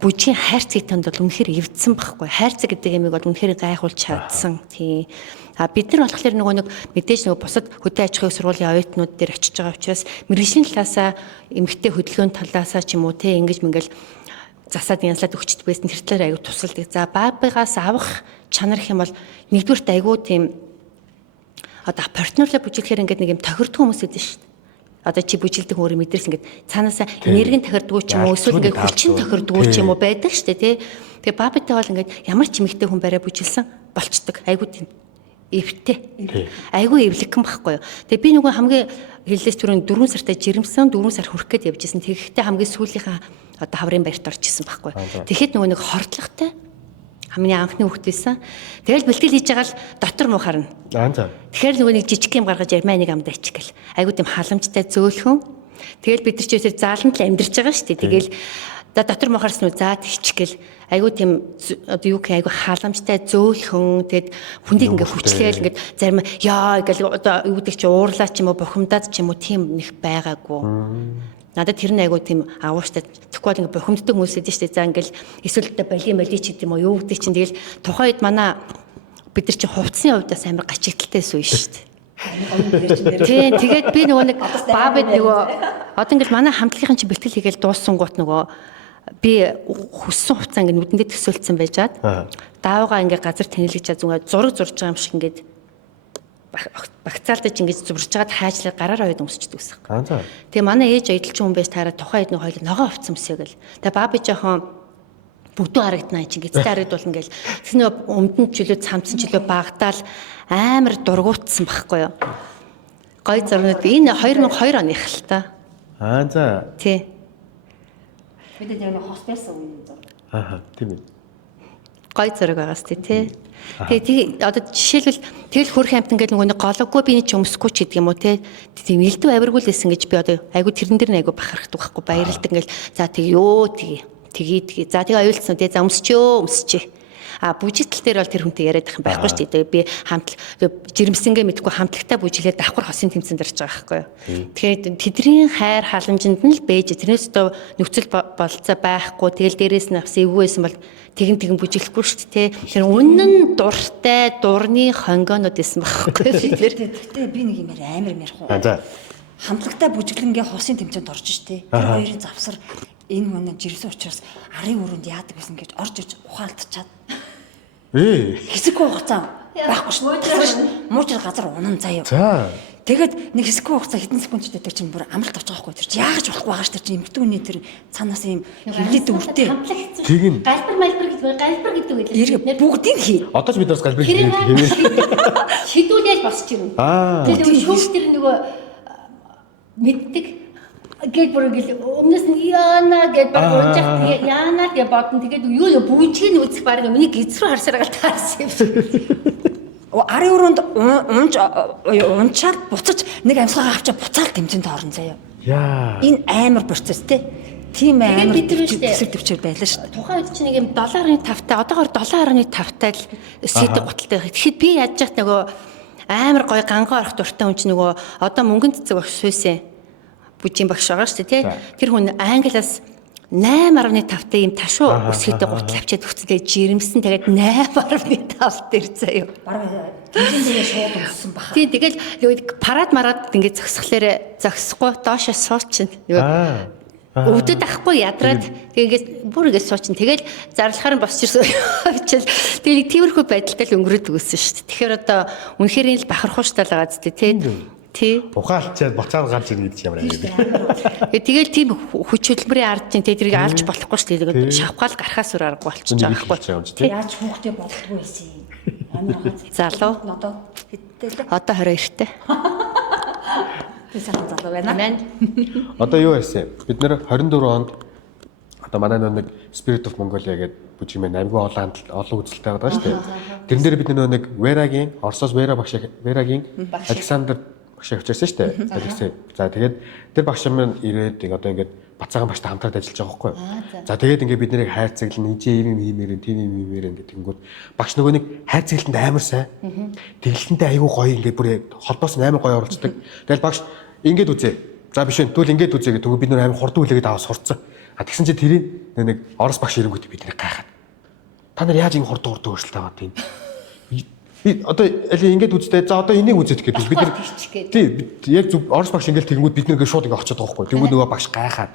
бүжгийн хайрцагт танд бол үнэхээр эвдсэн байхгүй. Хайрцаг гэдэг юмыг бол үнэхээр гайхуулж чадсан. Тий. Бид нар болохоор нэг мэдээж бусад хөдөө аж ахуйн сургуулийн оюутнууд дээр очиж байгаа учраас мэргэжлийн талаасаа эмэгтэй хөдөлгөөний талаасаа ч юм уу тий ингэж мэнгээл засаад янзлаад өгчдөг байсан. Тэр талаар аягүй тусалдаг. За Бабигаас авах чанар хэм бол нэгдүгürt аягүй тийм одоо партнерлаа бүжиглэхээр ингээд нэг юм тохирдог хүмүүс гэдэг шүү дээ. Одоо чи бүжилдэг өөрийн мэдрэл ингээд цаанаасаа энергийн тохирдгоо ч юм уу эсвэл ингээд хүчин тохирдгоо ч юм уу байдаг шүү дээ тий. Тэгээ бабитай бол ингээд ямар ч эмэгтэй хүн барай бүжилсэн болцдог. Айгуу тийм эвтэй. Айгуу эвлэгхэн байхгүй юу. Тэгээ би нөгөө хамгийн хэллээс түрүүн 4 сартаа жирэмсэн 4 сар хүрэх гээд явжсэн. Тэгэхдээ хамгийн сүүлийнхаа одоо хаврын баярт орж исэн байхгүй юу. Тэгэхэд нөгөө нэг хордлоготой хамгийн анхны хүүхэд байсан. Тэгэл бэлтгэл хийж байгаа л дотор муу харна. За. Тэгэхээр нөгөө нэг жижиг юм гаргаж ярмаа нэг амдаа ичгэл. Айгуу тийм халамжтай зөөлхөн. Тэгэл бид нар ч өсөр зааланд л амьдарч байгаа шүү дээ. Тэгэл дотор муу харсан уу заад ичгэл. Айгуу тийм одоо юу гэх айгуу халамжтай зөөлхөн. Тэгэд хүндийг ингээ хүчлээл ингээ зарим яа гэл одоо юу гэдэг чи уурлаа ч юм уу бухимдаад ч юм уу тийм нэг байгаагүй. Надад тэр нь айгуу тийм агууштай тэгвэл ингээ бухимддаг хүмүүс эдэн штэ за ингээл эсвэл боли ч гэдэм үү юу гэдэг чинь тэгэл тухайн үед манай бид нар чинь хувцсны хувьдаас амар гачигдaltaй байсан шүү дээ. Тийм тэгээд би нөгөө нэг баабад нөгөө одоо ингээл манай хамтлагийн чинь бэлтгэл хийгээл дууссан гут нөгөө би хүссэн хувцас ингээ нүдэндээ төсөөлцсөн байжгаад даавгаа ингээ газар танилгаж зураг зурж байгаа юм шиг ингээ багцаалтаж ингэж зурж байгаад хайжлаа гараараа ойд өмсчихдээ гэсэн. Тэгээ манай ээж аялалчин хүн байж таараа тухайн хэд нэг хоёул ногоо авцсан мэсэ гэл. Тэгээ бааби жоохон бүгдөө харагдана чинь гизтэй харагдуулна гэл. Тэс нэг өмдөн чөлөө цамцсан чөлөө багтаал амар дургуутсан байхгүй юу. Гой зурнууд энэ 2002 оны хэл та. За. Тий. Бид яг нэг хостелсэн үеийн зураг. Тийм ээ. Гой зураг байгаас тий. Тэгээ одоо жишээлбэл тэгэл хөрх амт ингээд нөгөө нэг гологгүй би ч өмсөхгүй ч гэдэг юм уу те тийм элдв авиргуул байсан гэж би одоо айгу тэрэн дээр нь айгу бахархдаг байхгүй баярлдаг ингээл за тэг ёо тэгээ за тэгээ аюулцсан те за өмсчөө бүжитэл дээр бол тэр хүнтэй яриад байх юм байхгүй шүү дээ би жирэмсэнгээ мэдгүй хамтлагтай бүжилээд давхар хосын тэмцэн дэрж байгаа байхгүй юу тэгэхээр тэдний хайр халамжинд нь л бэж тэрнээс одоо нөхцөл болцоо байхгүй тэгэл дээрээс нь авсан эвгүй байсан бол тэгэн бүжиглэхгүй шүү дээ тэр үнэн дуртай дурны хонгонод байсан байхгүй юу Тэгтээ би нэг юм амар ярих уу За. хамтлагтай бүжиглэнгээ хосын тэмцээнд орж штэ тэр хоёрын завсар энэ манай жирэмсэн учраас арын өрөөнд яадаг гэсэн гэж орж иж ухаалтчаад хэсэггүй хугацаа байхгүй шүү. Муучир газар унан заяа. За. Тэгэд нэг хэсэггүй хугацаа хэдэн секундчтэй тэр чинь бүр амралт авч байгаа байхгүй тэр яаж болохгүй байгаа ш тэр чинь эмгтүүний тэр цаанаас юм хөвлөд өвөртэй. Тэг ин. галбар гэдэг үг Эрэг бүгдийг хий. Одоо ч бид бас галбарыг хийвээ. шидүүлээд босч ирнэ. Тэгээд шүүх тэр нөгөө мэддэг гээд бүр ингээл өмнөөс нь яана гээд баг унжах тэгээ яана гэж бодсон. Тэгээд юу бүжгийг үзэх баг миний гиз рүү харсараа таарсан юм шиг. Арын өрөөнд унчаад буцаж нэг амьсгаа авчаа буцаал тэмцээнд орно заяа. Яа. Энэ амар процесс те. Тийм амар бид нар шүү дээ. төвчээр байлаа шүү дээ. Тухайн үед чинь нэг юм 7.5-тай одоогоор 7.5-тай л сэтг гуталтай. Тэгэхэд би яаж яах нөгөө амар гоё ганган орох дуртай хүн чинь нөгөө одоо мөнгөн цэцэг багш сүйсэн бүжийн багш байгаа шүү дээ тий. Тэр хүн англиас 8.5-тай юм ташуу өсгийтэй гутал авчиад өгцөлээ жирэмсэн тэгээд 8.5 дээр заяа. Бараг тэмцээндээ шууд өмссөн баг. Тий тэгэл парад мараад ингээд зогсхолоор зогсохгүй доошоо суучин. Өвдөд ахгүй ядраад тэгээд бүр ингээд суучин. Тэгэл зарлахаар нь босч ирсэн авчил. Тэгээд тиймэрхүү байдалтай л өнгөрөөд өгсөн шүү дээ. Тэгэхээр одоо үнэхээр энэ л бахархууштай л байгаа зү тий. Тий. Ухаалчаад буцаад гарч ирнэ гэдэг юм аа. Тэгэл тийм хүч хөдөлмөрийн ард чинь тэрийг алж болохгүй шүү дээ. Тэгээд шавхаал гарахаас өөр аргагүй болчихж байгаа байхгүй. Яаж хүүхдээ болдгоо байсан юм. Амар залуу. Одоо хэдтэй л. Одоо 22-тэй. Тэр сайхан залуу байна. Одоо юу байсан? Бид нэр 24 онд одоо манай нэг Spirit of Mongolia гэдэг бүжигмэн аймгийн олон үзэлтэй байгаа шүү дээ. Тэрэн дээр бид нэг Верагийн Оросоос Верагийн Александр багш авчирсан шүү дээ. Алексей. За тэгээд тэр багш маань ирээд одоо ингээд Бацаахан багштай хамтраад ажиллаж байгаа байхгүй юу. За тэгээд ингээд бид нарыг хайрцаглан ижээ юм хиймээрэн тийм юм хиймээрэн гэнгүүт багш нөгөө нэг хайрцагланд амар сайн. Тэглэнтэй аягүй гоё ингээд бүр холбоос амар гоё оролцдог. Тэгэл багш ингээд үзээ. За биш вэ. Тэгвэл ингээд үзээ гэдэг бид нар амар хурдан хүлээгээд аваа сурцсан. Тэгсэн чинь тэрийг нэг Орос багш ирэнгүүт бид нарыг гайхаад. Та нар яаж ингэ хурдан өөрчлөлт аваад тийм. Би одоо ингээд үзтээ за одоо энийг үзээд гэдэг бид нар тий яг зөв Орос багш ингээд тэгэнгүүт бид нэг шууд ингээд очиод байгаа байхгүй. Тэгвэл нөгөө багш гайхаад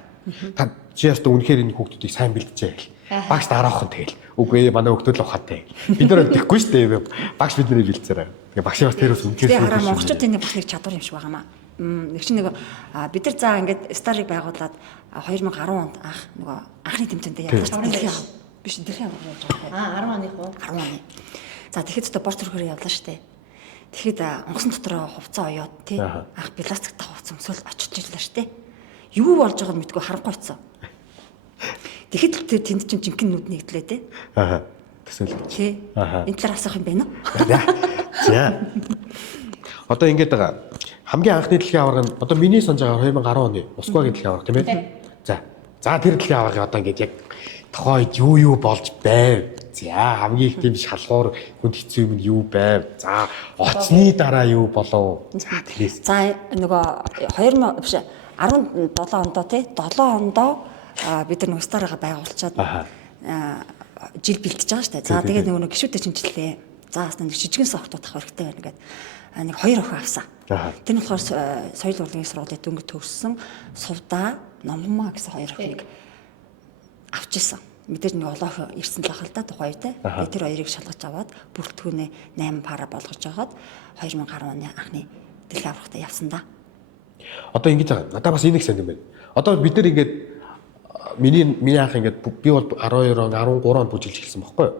та чи ястаа үнэхээр энэ хүүхдүүдийг сайн бэлдэжээ гэл. Багш дараахан тэгэл. Үгүй ээ манай хүүхдүүд л ухаатай. Бид нар өгөхгүй шүү дээ. Багш бид нарыг бэлдсээр. Тэгээ багш бас тэрөөс үнэхээр хараа монголчууд энэ бас нэг чадвар юм шиг байгаамаа. Нэг чинь нэг бид нар заа ингээд Старыг байгуулад 2010 онд нөгөө анхны тэмцээндээ явуулсан. Биш дэлхийн аврал явуулж байгаа. 10 оных уу? 10 оны. За тэгэхэд одоо борч төрхөөр явлаа штэ. Тэгэхэд онгоцон дотроо хувцас оёод тий анх пластик тавцсан өмсөл очиж ирлээ штэ. Юу болж байгааг мэдгүй харанхуй очсон. Тэгэхэд тэр тэнд чинь жинхэнэ нүд нэгдлээ тий. Төсөөлөж. Тий. Энэ талаар асуух юм байна уу? За. Одоо ингэж байгаа. Хамгийн анхны дэлхийн аварга нь одоо миний санаж байгаа 2010 оны Москвагийн дэлхийн аварга тийм ээ. За. За тэр дэлхийн аварга одоо ингэж яг тохойд юу болж байв. За хамгийн их тийм шалгуур хүнд хэцүү юм юу байв. За оцны дараа юу болов. За тэгээс. За нөгөө 2000 биш 17 ондоо тий 7 ондоо бид нар нөгөө Старыгаа байгуулчаад жил бэлтэж байгаа шүү дээ. За тэгээд нөгөө гişүүдтэй шинжиллээ. За бас нэг жижигэн сохтууд авах хэрэгтэй байна гэдэг. Нэг 2 охин авсан. Тэр нь болохоор соёл урлагийн сургуулийн дөнгөж төгссөн Сувдаа, Номмаа гэсэн 2 охиныг авчихсан. Мэдээж нэг олоох ирсэн л ахал та тухай тий. Тэгээд тэр хоёрыг шалгаж аваад бүрэлдэхүүнээ 8 пара болгож аваад 2010 оны анхны дэлхийн аврагтаа явсан да. Одоо ингэж байгаа. Надад бас энийг сайн юм байна. Одоо бид нар ингэж миний анх ингэж би бол 12 он 13 онд бүжилж эхэлсэн байхгүй юу?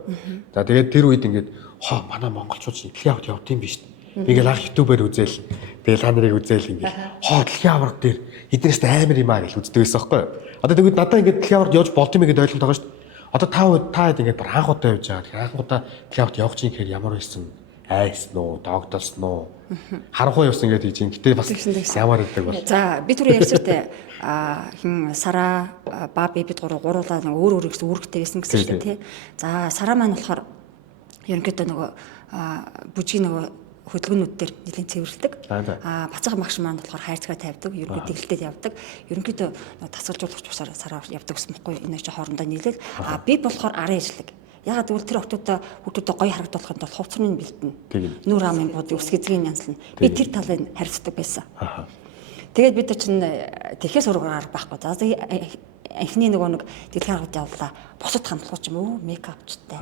За тэгээд тэр үед ингэж манай монголчууд дэлхийн аврагт явд юм биш үү? Би ингээл анх ютубээр үзээл тэгэл та нарыг үзээл ингээл дэлхийн авраг дээр эднээс амар юм аа гэж үздэг байсан байхгүй юу? Одоо тэгвэл надад ингээд дэлхийн аврагт явж болд юм гэдээ ойлголт байгаа шүү дээ. Одоо та хэд ингээд анх удаа явж байгаа. Тэгэхээр анх удаа дэлхийн аврагт явах чинь гэхээр ямар байсан? Айсан уу, догдолсон уу? Харанхуй явсан гэдэг чинь гэтээ бас ямар гэдэг бол. За би түрүү ярьсантай хин Сара Баби бид гуруулаа нэг өөр өөр гэсэн үүрэгтэй байсан гэсэн шүү дээ тий. За Сара маань болохоор ерөнхийдөө нөгөө бүжгийн нөгөө хөдөлгөөнүүд дээр нэлийн цэвэрлдэг. Бацаахан багш маань болохоор хайрцгаа тавьдаг, ерөнхийдөө дэглэлтэд явдаг. Ерөнхийдөө тасгалжуулагч усаар Сараа явдаг гэсэн мэхгүй энэ ч хоорондоо нийлээд би болохоор арын ажиллаг. Ягаад гэвэл тэр хүүхдүүдэд гоё харагдуулахын тулд хувцсны бэлтэн. Нүр амын бод өсгөзгийн янзлан. Би тэр талыг хариуцдаг байсан. Тэгээд бид нар чинь тэрхээс ургаар байхгүй. За эхний нөгөө нэг дэлхийн аврагт явлаа. Босод хамтлууч юм уу? Мейкапчтай.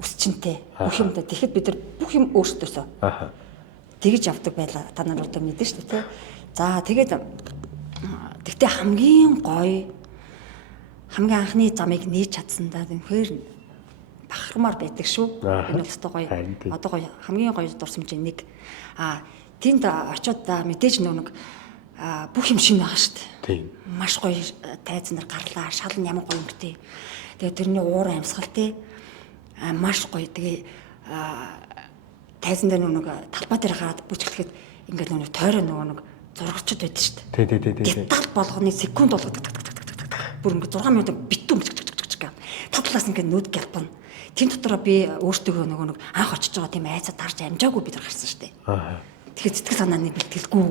Үсчинтэй. Бүх юмтай. Тэгэхэд бид нар бүх юм өөрсдөөсөө. Тэгж явдаг байлаа. Та нар одоо мэдэн шүү дээ. За тэгээд тэгтээ хамгийн гоё хамгийн анхны замыг нээж чадсандаа үнэхээр бахармаар байдаг шүү. Энэ бол өстой гоё. Одоо гоё хамгийн гоё дурсамжийн нэг. Тэнд очиод мэдээж нэг бүх юм шинэ байгаа шүү дээ. Тийм. Маш гоё тайз нар гарлаа. Шал нь ямар гоё өнгөтэй. Тэгээ тэрний уур амьсгал тий. Маш гоё. Тэгээ тайзан дээр нэг талбай дээр хараад бүжиглэхэд ингээд нэг тойроо нэг зурагчд байдаг шүү дээ. Тий. Деталь болгоны секунд болгодог. Бүр ингээд 6 минут битүү гэх. Татлаас ингээд нүд гялбана. Тэн дотороо би өөртөө нэг анх очиж байгаа тийм айцад дарж амжаагүй бид нар гарсан шүү дээ. Тэгэхээр сэтгэл санааны бэлтгэлгүй.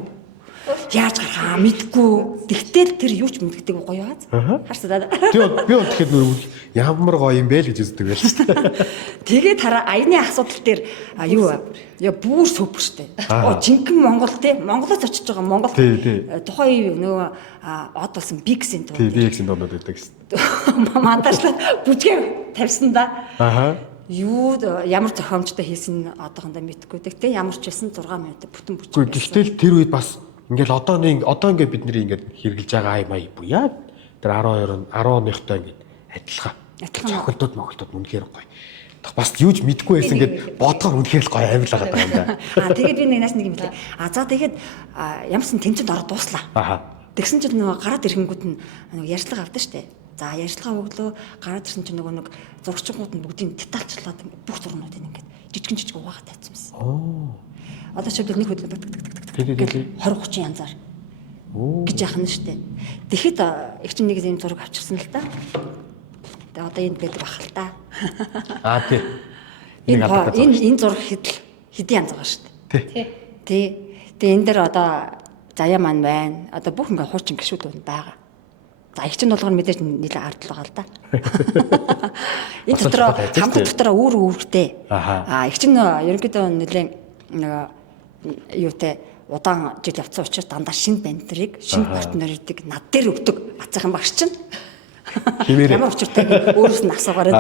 Яаж гарахаа мэдгүй. Тэгтэл тэр юу ч мэддэг гоё байгааз. Харсаа. Би бол тэгэхэд ямар гоё юм бэ л гэж үздэг байл шүү дээ. Тэгээд хараа аяны асуудал дээр юу бүр супер шүү дээ. Жинхэнэ Монгол те Монголоос очиж байгаа Монгол тухайн нөгөө од болсон бигсэн дуу. Тий, бигсэн дуунууд байдаг шүү. Мантажлаа бүжгээ тавьсан да. Юу ямар зохиомжтой хийсэн одоохондоо мэдгүй. Тэгтээ ямар ч байсан 6 минут бүтэн бүжиг. Гэхдээ тэр үед бас ингээл одоо ингээд бидний ингээд хэрглэж байгаа маяг бүр яа тэр 12 оныхтой ингээд адилхан. Цохилтууд үнэхээр гоё. Бас юу ч мэдгүй байсан ингээд бодгоор үнэхээр л гоё амил байгаа юм да. Тэгээд би нэг нэг юм хэлээ. За тэгээд ямарсан тэмцээнд ороод дууслаа. Тэгсэн чинь нөгөө гараад ирэнгүүт нь ярьцлага авдаг штэ. За ярьцлага өглөө гараад ирсэн чинь нөгөө нэг зурагчдууд нь бүгдийг детальчлаад бүх зургуудыг ингээд жижиг угаагаад тавьсан байсан. Одоо ч нэг хөдөлгөөн 20 30 янзаар гэж яхна штэ. Тэгэхэд их чинь нэг юм зураг авчирсан л та. Тэгээ одоо энд байдаг бах л та. Тий. Энэ зураг хэдэн янз байгаа штэ. Тий. Тэгээ энэ дээр одоо заяа маань байна. Одоо бүх ингээ хуучин гişүүд байгаа. За их чинь болгоно мэдээж нэлээ ардл байгаа л да. Энэ дотроо хамт дотроо үүрэгтэй. Их чинь ерөнхийдөө нэлээ юутай удаан жил явцсан учраас дандаа шинэ бандерыг шинэ партнеруудыг над дээр өгдөг бацаахан багш чинь. Ямар учиртай өөрөөс нь асуугаарай.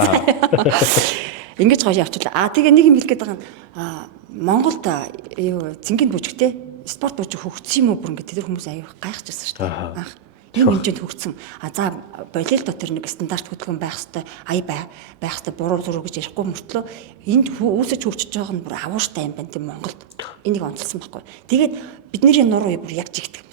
Ингэж гоё явчлаа. Тэгээ нэг юм хэлгээд байгаа нь Монголд юу цэнгийн бүжигтэй спорт бууж хөгжсөн юм уу бүр ингээд тэр хүмүүс аюу гайхчихсан шүү дээ. Анх юм хэмжээнд хөгжсөн. За болил дотор нэг стандарт хөдөлгөөн байх хэвээр байх хэвээр буруу зураг гэж ярихгүй мөртлөө энд үүсэж хөгжиж байгаа нь бүр авууштай юм байна тийм Монголд. Энийг онцлсан байхгүй. Тэгээд бидний нуруу бүр яг жигдэг юм.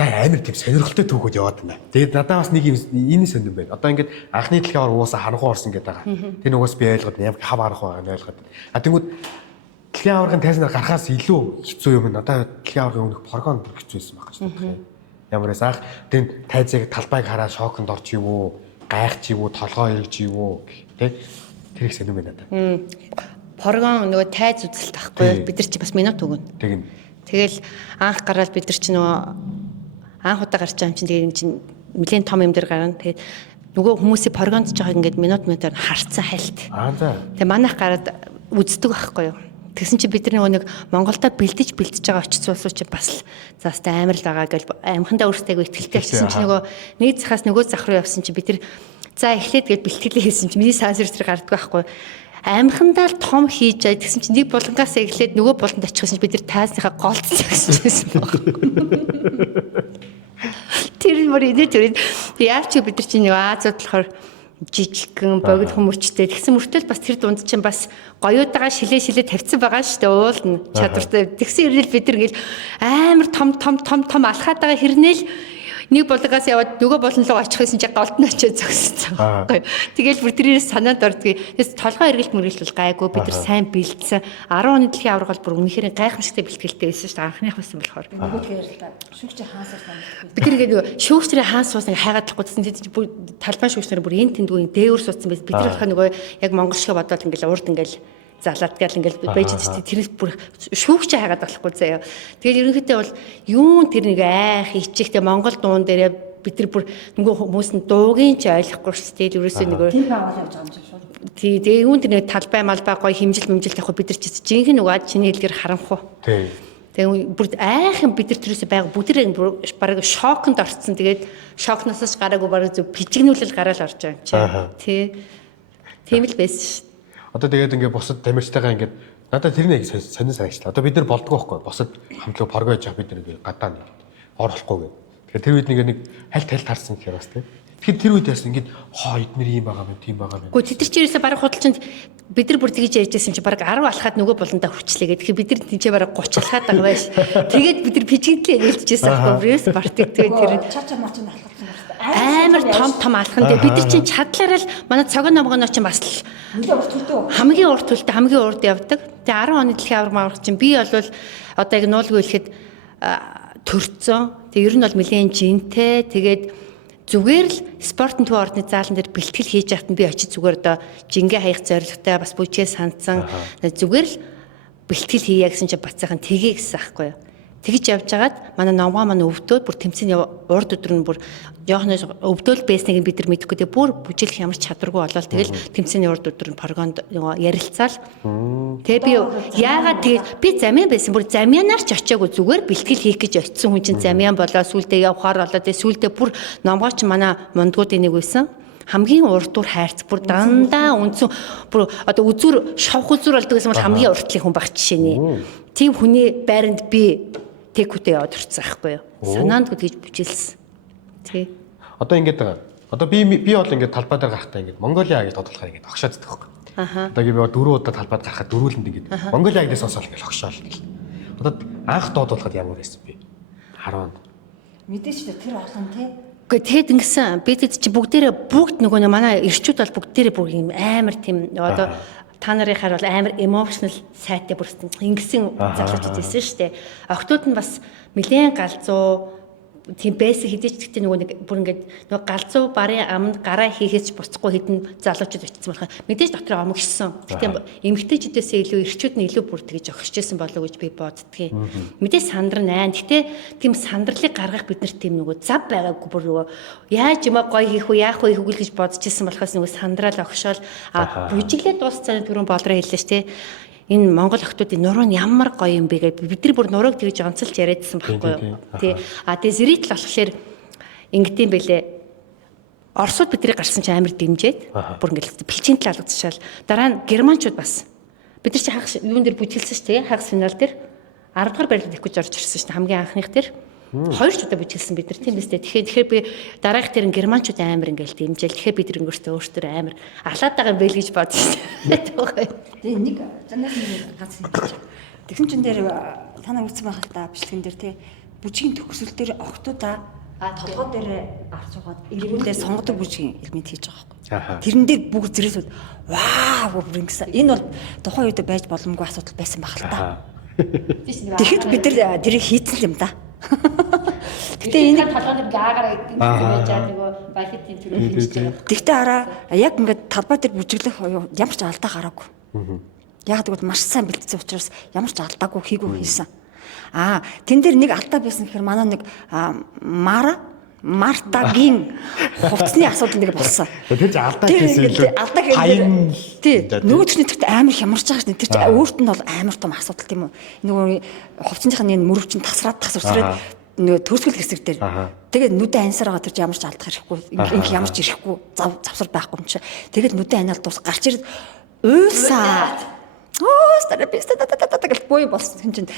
За амар тийм сонирхолтой түүхүүд яваад байна. Тэгээд надад бас нэг юм энэ сонирн байна. Одоо ингээд анхны дэлхийн аварга угаасаа харанхуй орсон гэдэг байгаа. Тэр нугаас би ойлгоод ямар хав харанхуй байгааг нь ойлгоод. Тэнгүүд дэлхийн аваргын тайзнаар гарахаас илүү хэцүү юм. Надад дэлхийн аваргын өмнөх прогон бүр хэцүү байсан байх гэж байна. Ямараас анх тэр тайзыг талбайг хараад шоконд орч ив үү, гайхч ив үү, толгоо эргэж ив үү гэх тэр их сонирн байна надад. Прогон нөгөө тайз үзэлт байхгүй бид нар чи бас минут өгнө. Тэгэл анх гараад бид нар чи анх удаа гарч байгаа юм чинь тэгээд энэ чинь нэлээд том юм дээр гарна. Тэгээд нөгөө хүмүүсийн прогондж байгааг ингээд минутаар харцсан хальт. За. Тэгээд манайх гараад үздэг байхгүй юу. Тэгсэн чи бид нэг Монголда бэлдэж байгаа очиж суулсуу чи бас л заастай амар л байгаа гэж амхандаа өөртөө ихтэй очсон чи нөгөө нэг захаас нөгөө зах руу явсан чи бид нар за эхлээд гээд бэлтгэлээ хийсэн чи миний сансер тэр гарддаг байхгүй. Амхандаа л том хийж аа тэгсэн чи нэг булангаас эхлээд нөгөө буланд очихсан чи бид нар тайзныхаа голцсон гэсэн байна. Тэр мөрөд яач бид нар чинь Азууд болохоор жижигхэн богд хүмүүчтэй тэгсэн мөртөл бас тэр дунд чинь бас гоёудаага шилээ тавьсан байгаа шүү дээ уулна чадвартай тэгсэн ирэл бид нар гэл амар том алхаад байгаа хэрнээл нэг булгаас яваад нөгөө болон руу очих гэсэн чинь голдно очиж зогссон. Тэгэл бүр тэрээс санаанд ордгийг. Тэс толгой эргэлт мөргэлт бол гайгүй бид нар сайн бэлдсэн. 10 оны дэлхийн аварга бол бүр үнэхээр гайхамшигтай бэлтгэлтэй байсан шүү дээ. Анхных байсан болохоор. Нөгөөдгээр л та шүүгчийн хаансаар санагддаг. Бид нэг шүүгчрийн хаанс суусан хайгаад тахгүйсэн тийм бүр талбай шүүгчнэр бүр энэ тэндгүй дээвэр суудсан байсан. Бид нар болохоор нөгөө яг монгол шиг бодоод ингээл урд ингээл залаад гал ингээл байж дээ тэр бүр шүүгч хайгаад болохгүй заяа. Тэгэл ерөнхийдөө бол юун тэр нэг айх иччихтэй монгол дуун дээрээ бид нар бүр нөгөө хүмүүс нь дуугийн ч ойлгохгүй шүү дээ. Ерөөсөө нөгөө тийм байгуул явж байгаа юм шиг шүү. Тэгээ юун тэр нэг талбай малбай гоё хэмжил тавих бид нар ч жинхэнэ нөгөө чиний хэлээр харанхуу. Тэгээ бүр айхан бид нар тэрөөсөө байга бүгдээ бараг шоконд орцсон. Тэгээд шокноосоос гараагүй бараг зөв пижигнүүлэл гараал орж байгаа юм чи. Тийм л байсан шүү. Одоо тэгээд ингээд бусад тамирчтайгаа ингээд надад тэр нэг сонин санагчлаа. Одоо бид нар болдгоо байхгүй. Бусад хамтлаг прогож явах бид нар гадаа нэг орохгүй гэ. Тэгэхээр тэр үед нэг хальт харсан гэхээр бас тийм. Тэгэхээр тэр үед бас ингээд эднэр ийм байгаа юм, тийм байгаа юм. Гэхдээ тэд чирээсээ бараг худалчинд бид нар бүр тэгж ярьжсэн чи бараг 10 алхаад нөгөө болондоо хүчлээ гэх. Тэгэхээр бид нар тийчээ бараг 30 алхаад байгаа байж. Тэгээд бид нар пижиглээ ээлжижсэн аахгүй юу? Бартыг тэгээд тэр чача мачнд алхацсан байна. Амар том алхан дээр бид нар чинь чадлаараа л манай цогон номгоноо чинь бас л хамгийн урт явдаг. Тэгээ 10 оны дэлхийн аварга чинь би бол одоо яг нуулгүй хэлэхэд төрцөн. Тэгээ ер нь бол нэлээд жинтэй. Тэгээд зүгээр л спортын төв орны заалан дээр бэлтгэл хийж яхад нь би очиж зүгээр одоо жингээ хаях зорилготой бас бүжгээ сандсан зүгээр л бэлтгэл хийя гэсэн чинь бацаахан тгий гэсэн аахгүй юу. Тэгж явж хагаад манай номгоо манай өвдөөд бүр тэмцээний урд өдөр нь бүр жоохноос өвдөөл байсныг бид нар мэдэхгүй тэгээ бүр бүжиглэх ямар ч чадваргүй болол тэгэл тэмцээний урд өдөр нь прогонд ярилцаал. Тэгээ би яагаад тэгээ би замяан байсан бүр замяанаар ч очиагүй зүгээр бэлтгэл хийх гэж очисон хүн чинь замяан болоо сүулдэ явахаар болоо тэгээ сүулдэ бүр номгоо ч манай мундгуудын нэг байсан. Хамгийн урдуур хайрц бүр дандаа үнцэн бүр одоо үзүр шавх үзүр болдог гэсэн бол хамгийн уртлын хүн баг жишээний. Тийм хүний байранд би тэкүтэ яваад орцсон байхгүй юу. Санаанд гэж бүжиглсэн. Тий. Одоо ингэж байгаа. Одоо би бол ингэж талбай дээр гарахтаа ингэж Монголиа гэж тодорхой ингэж огшооддаг байхгүй. Одоо би 4 удаа талбайд гарахад дөрүүлэнд ингэж Монголиа гэж сонсоол ингэж огшоол гэж. Одоо анх дуудуулахад ямар байсан бэ? 10 онд. Мэдээж тэр алхан тий. Тэгэд ингэсэн бид чи бүгд нөгөө манай ирчүүд бол бүгдээрээ бүр юм амар тийм одоо та нарынхаар бол амар emotional сайтай бүрсэн ингэсэн залуучууд байсан шүү дээ. Охтууд нь бас нэлээд галзуу тийм байсан хэдий ч гэхдээ нөгөө нэг бүр ингээд нөгөө галзуу барын аманд гараа хийхээч буцахгүй хэдэн залуучууд очсон болох. Мэдээж дотор омог гисэн. Гэхдээ эмэгтэйчүүдээсээ илүү ирчүүд нь илүү бүр тэгж огшижсэн болов гэж би боддгийг. Мэдээж сандар найн. Гэхдээ тийм сандралыг гаргах бид нарт тийм нөгөө зав байгаагүй бүр нөгөө яаж юм гоё хийх үү яах вэ гэж бодчихсон болохоос нөгөө сандраал огшоол бүжиглээ дуусцааны түрүүн болроо хэллээ ш тий. Энэ Монгол охтуудын нуруу нь ямар гоё юм бэ гэдэг бид нар бүр нурууг тэгж онцолж яриадсан байхгүй юу. Тий. Тэгээ зэрэгт л болохоор ингэдэм бэлээ. Оросууд бидний гарсан чинь амар дэмжээд бүр ингээл бэлчийн тал алгадчихшаал. Дараа нь германчууд бас бид нар чи хагас юун дээр бүжиглсэн шүү дээ. Хагас финал дээр 10 дугаар барилгад их гэж орж ирсэн шүү дээ. Хамгийн анхных тэр 2 ч удаа бүжиглсэн бид нар тийм биз дээ. Тэгэхээр би дараагийнх тэр германчууд амар ингээл дэмжээл. Тэгэхээр бид тэр өөртөө амар алаад байгаа юм бэл гэж бодсон шүү дээ. Тэгээ нэг занаас нэг гац хэлчих. Тэгсэн чин дээр та нар үзсэн байх л та бичлэгэн дээр тий бүжгийн төгсөл дээр октоудаа толгой дээр арч угаад эргүүлээ сонгодог бүжгийн элемент хийж байгаа байхгүй. Тэрэн дээр бүгд зэрэсүүд вау бүрингэсэн. Энэ бол тухайн үед байж боломгүй асуудал байсан байх л та. Тэгэхэд бид нар тэрийг хийцэн юм да. Гэтэ энэ толгойд гаагаар байж байгаа нөгөө балетын төрөв хийж байгаа. Тэгтээ хараа яг ингээд талбай дээр бүжиглэх ямар ч алдаа гараагүй. Яг тэгвэл маш сайн бэлдсэн учраас ямар ч алдаагүй хийгүү хийсэн. Тэн дээр нэг алдаа байсан гэхээр манай нэг Мартагийн хувцсны асуудал нэг болсон. Тэр чинь алдаа гэсэн илүү хаян тий нөгөөчний төрт амар хямарч байгаа шнэ. Тэр чинь өөрт нь бол амар том асуудал тийм үү. Нөгөө хувцсныхаа нэг мөрөв чинь тасраад нөгөө төрсгөл хэсэг дээр. Тэгээд нүдэн ансаар байгаа тэр чинь ямар ч алдах хэрэггүй. Инх ямар ч ирэхгүй завсар байхгүй юм чи. Тэгээд нүдэн анаал дуус гарч ирээд уйлсаа. Терапист гэж бой болсон юм чинь.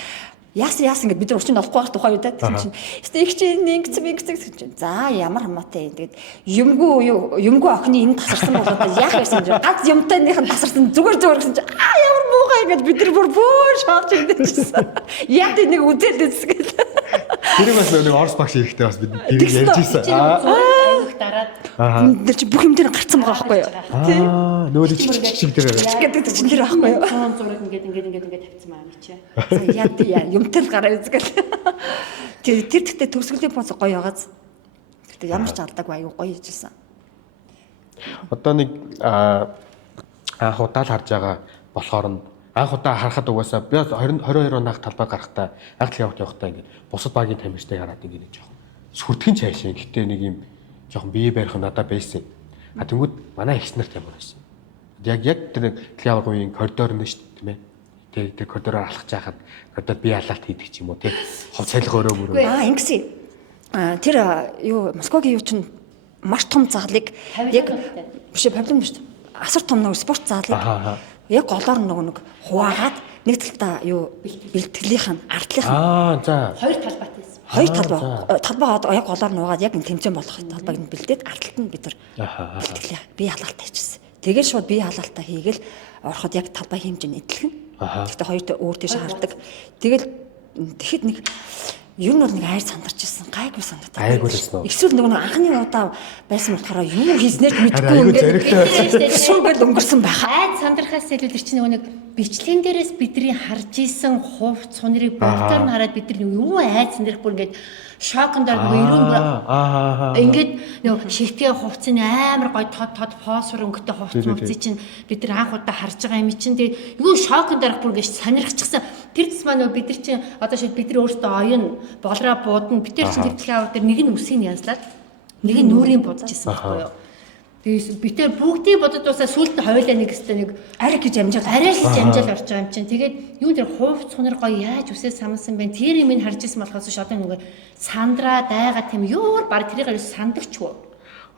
Яасан ингэ бид нар урчин олохгүй байх тухай юу даа гэсэн чинь их чинь ингэсэн гэсэн чинь за ямар хамаатай тэгээд юмгүй охины энэ тасарсан болоод яах гэсэн чинь ганц юмтайных нь тасарсан зүгээр гэсэн чинь ямар муухай ингэж бид нар бүр шоолж ирдээчихсэн яг нэг үзэл үзсгээл тэрийг бас нэг Орос багш ирэхтэй бас бид тэрийг ярьж ийсэн аюух дараад тэр чи бүх юм дээр гарцсан байгаа байхгүй юу нөгөө чиг дээр гэдэг чинь тэр байхгүй юу зураг ингээд тавьсан маа чи яа юмтай гараа үзгээл тэр тэгтээ төгсгөлийн понц гоё байгааз тэгтээ ямар ч алдаагүй аюу гоё хийжсэн одоо нэг анх удаа л харж байгаа болохоор нь анх удаа харахад угаасаа би 22 оноох талбай гарахтаа анх л явахдаа ингээд бусад багийн тамирчтай хараад ингээд жоохон сүртгэн цаашаа гэхдээ нэг юм жоохон бие барих надад байсан. Тэнгүүд манай ихс нарт ямар байсан. Яг тэр явгын коридор нь шүү дээ тийм ээ. Тэр коридороор алхаж байхад одоо бие халаалт хийдэг ч юм уу тийм хов цайлах өрөө мөрөө. Ингэсэн. Тэр юу Москвагийн юу чинь маш том заалыг яг биш павильон биш асар том нэг спорт заалыг яг голоор нэг хуваагаад нэг талдаа юу бэлтгэлийнх нь ардлынх нь за хоёр талбайтай байсан. Хоёр талбай яг голоор нуугаад яг энэ тэмцээн болох талбайг нь бэлдээд ардлт нь бид нар бэлтгэлээ бие халаалтаа хийчихсэн. Тэгээд шууд бие халаалтаа хийгээл ороход яг талбай хэмжээ нэтлэн. Гэхдээ хоёрт өөр тийш хардаг. Тэгэхэд нэг ер нь бол нэг айр сандарч ирсэн. Гайгүй санагдаад. Гайгуулсан уу? Эсвэл нөгөө анхны удаа байсан болохоор юу хийснээр мэдгүй шүүгээл өнгөрсөн байх. Айд сандрахаас илүү тэр чинь нөгөө нэг бичлэгэн дээрээс бидний харж исэн хувц цунрыг бүгдээр нь хараад бид нар юу айд сандрах бүр ингээд шоконд ордог ирүүн ингээд нөгөө шигтгээ хувцны амар гой тод фосфор өнгөтэй хувцсыг чинь бид нар анх удаа харж байгаа юм чинь тэгээ юу шоконд орох бүр ингээд сонирхчихсан. Тэр тусмаа нөгөө бид нар чинь одоо шийд бид нар өөртөө оюун болроо буудна бид нар чинь төвчлэн аваад тэр нэг нь үсгийг янзлаад нэг нь нүрийн будаж исэн байхгүй юу. Тэгээд бид тэр бүгдийг бодод усаа сүулт хойлоо нэг өстэй нэг арай гэж амжаал орж байгаа юм чинь. Тэгээд юу тэр хувц цунар гоё яаж үсээ самсан бэ? Тэр юм ин харж исэн болохоос ш одоо нэг сандраа дайгаа тийм юур баг тэрийг сандагчгүй.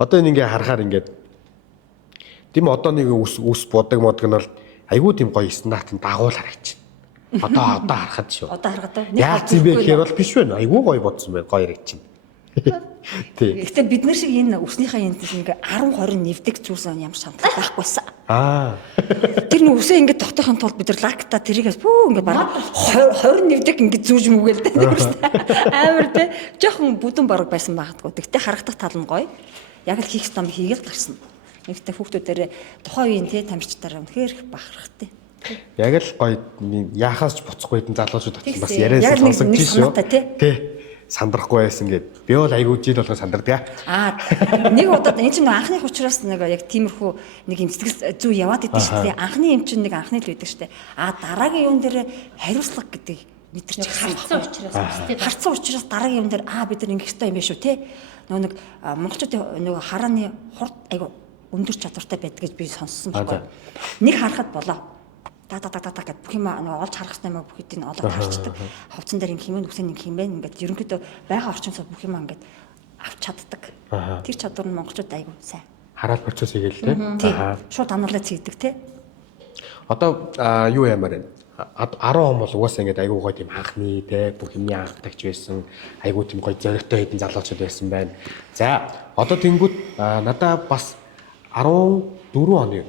Одоо энэ ингээ харахаар ингээд тийм одоо нэг үс бодог модог нь бол айгүй тийм гоё стандартын дагуул харагч. Одоо харахад шүү. Одоо харахад яа тийм бэ гэхээр бол биш байна. Айгүй гоё бодсон байна. Гоё харагч. Тий. Гэхдээ бид нар шиг энэ үснийхээ энэ ингээ 10 20 нэвдэг зүйлс ямар шаардлага байхгүйсэн. Тэр нэг үсээ ингээ тогтоохын тулд бид нар лакта тэрийгээс бүү ингээ баг 20 нэвдэг ингээ зүүж мүгээл дээ. Амар тий. Жохон бүдүүн бараг байсан багтгүй. Гэхдээ харагдах тал нь гоё. Яг л хийх юм хийгээл гарсан. Нэгтэй хүүхдүүдээр тухайн үеийн тий тамирчдаараа үнэхээр их бахархтай. Яг л гоё яахаас ч буцахгүй хэдэн залуучууд очсон бас яриасан сонсогдож шүү. Тий. Сандрахгүй байсан гээд би бол айгүй жил болгоо сандардаг. Нэг удаад энэ чинь анхных учраас нэг яг тиймэрхүү нэг юм сэтгэл зүй яваад идэв шүү дээ. Анхны юм чинь нэг анхны л байдаг шүү дээ. Дараагийн юм дээр хариуцлага гэдэг мэдэрч харцсан учраас дараагийн юм дээр бид нар ингэх хэрэгтэй юм биш үү те. Нэг монголчуудын харааны хурд айгүй өндөр чадвартай байдаг гэж би сонссон байхгүй. Нэг харахад болоо. Гэдэг бүх юм олж харах хэрэгтэй маа бүх хэдийн олоод харцдаг. Хувцсан дээр хэмээн үсэн нэг хэмээн ингээд ерөнхийдөө байгаа орчинсоо бүх юм ингээд авч чаддаг. Тэр чадвар нь монголчууд айгүй сайн. Хараал процесс хийгээл те. Шууд амнуулаад хийдэг те. Одоо юу ямар вэ? 10 он бол угаасаа ингээд айгүй гоё тийм анхны те бүх юмний анхдагч байсан. Айгүй тийм гоё зоригтой хэдэн залуучууд байсан байна. За одоо тэнгууд надаа бас 14 оны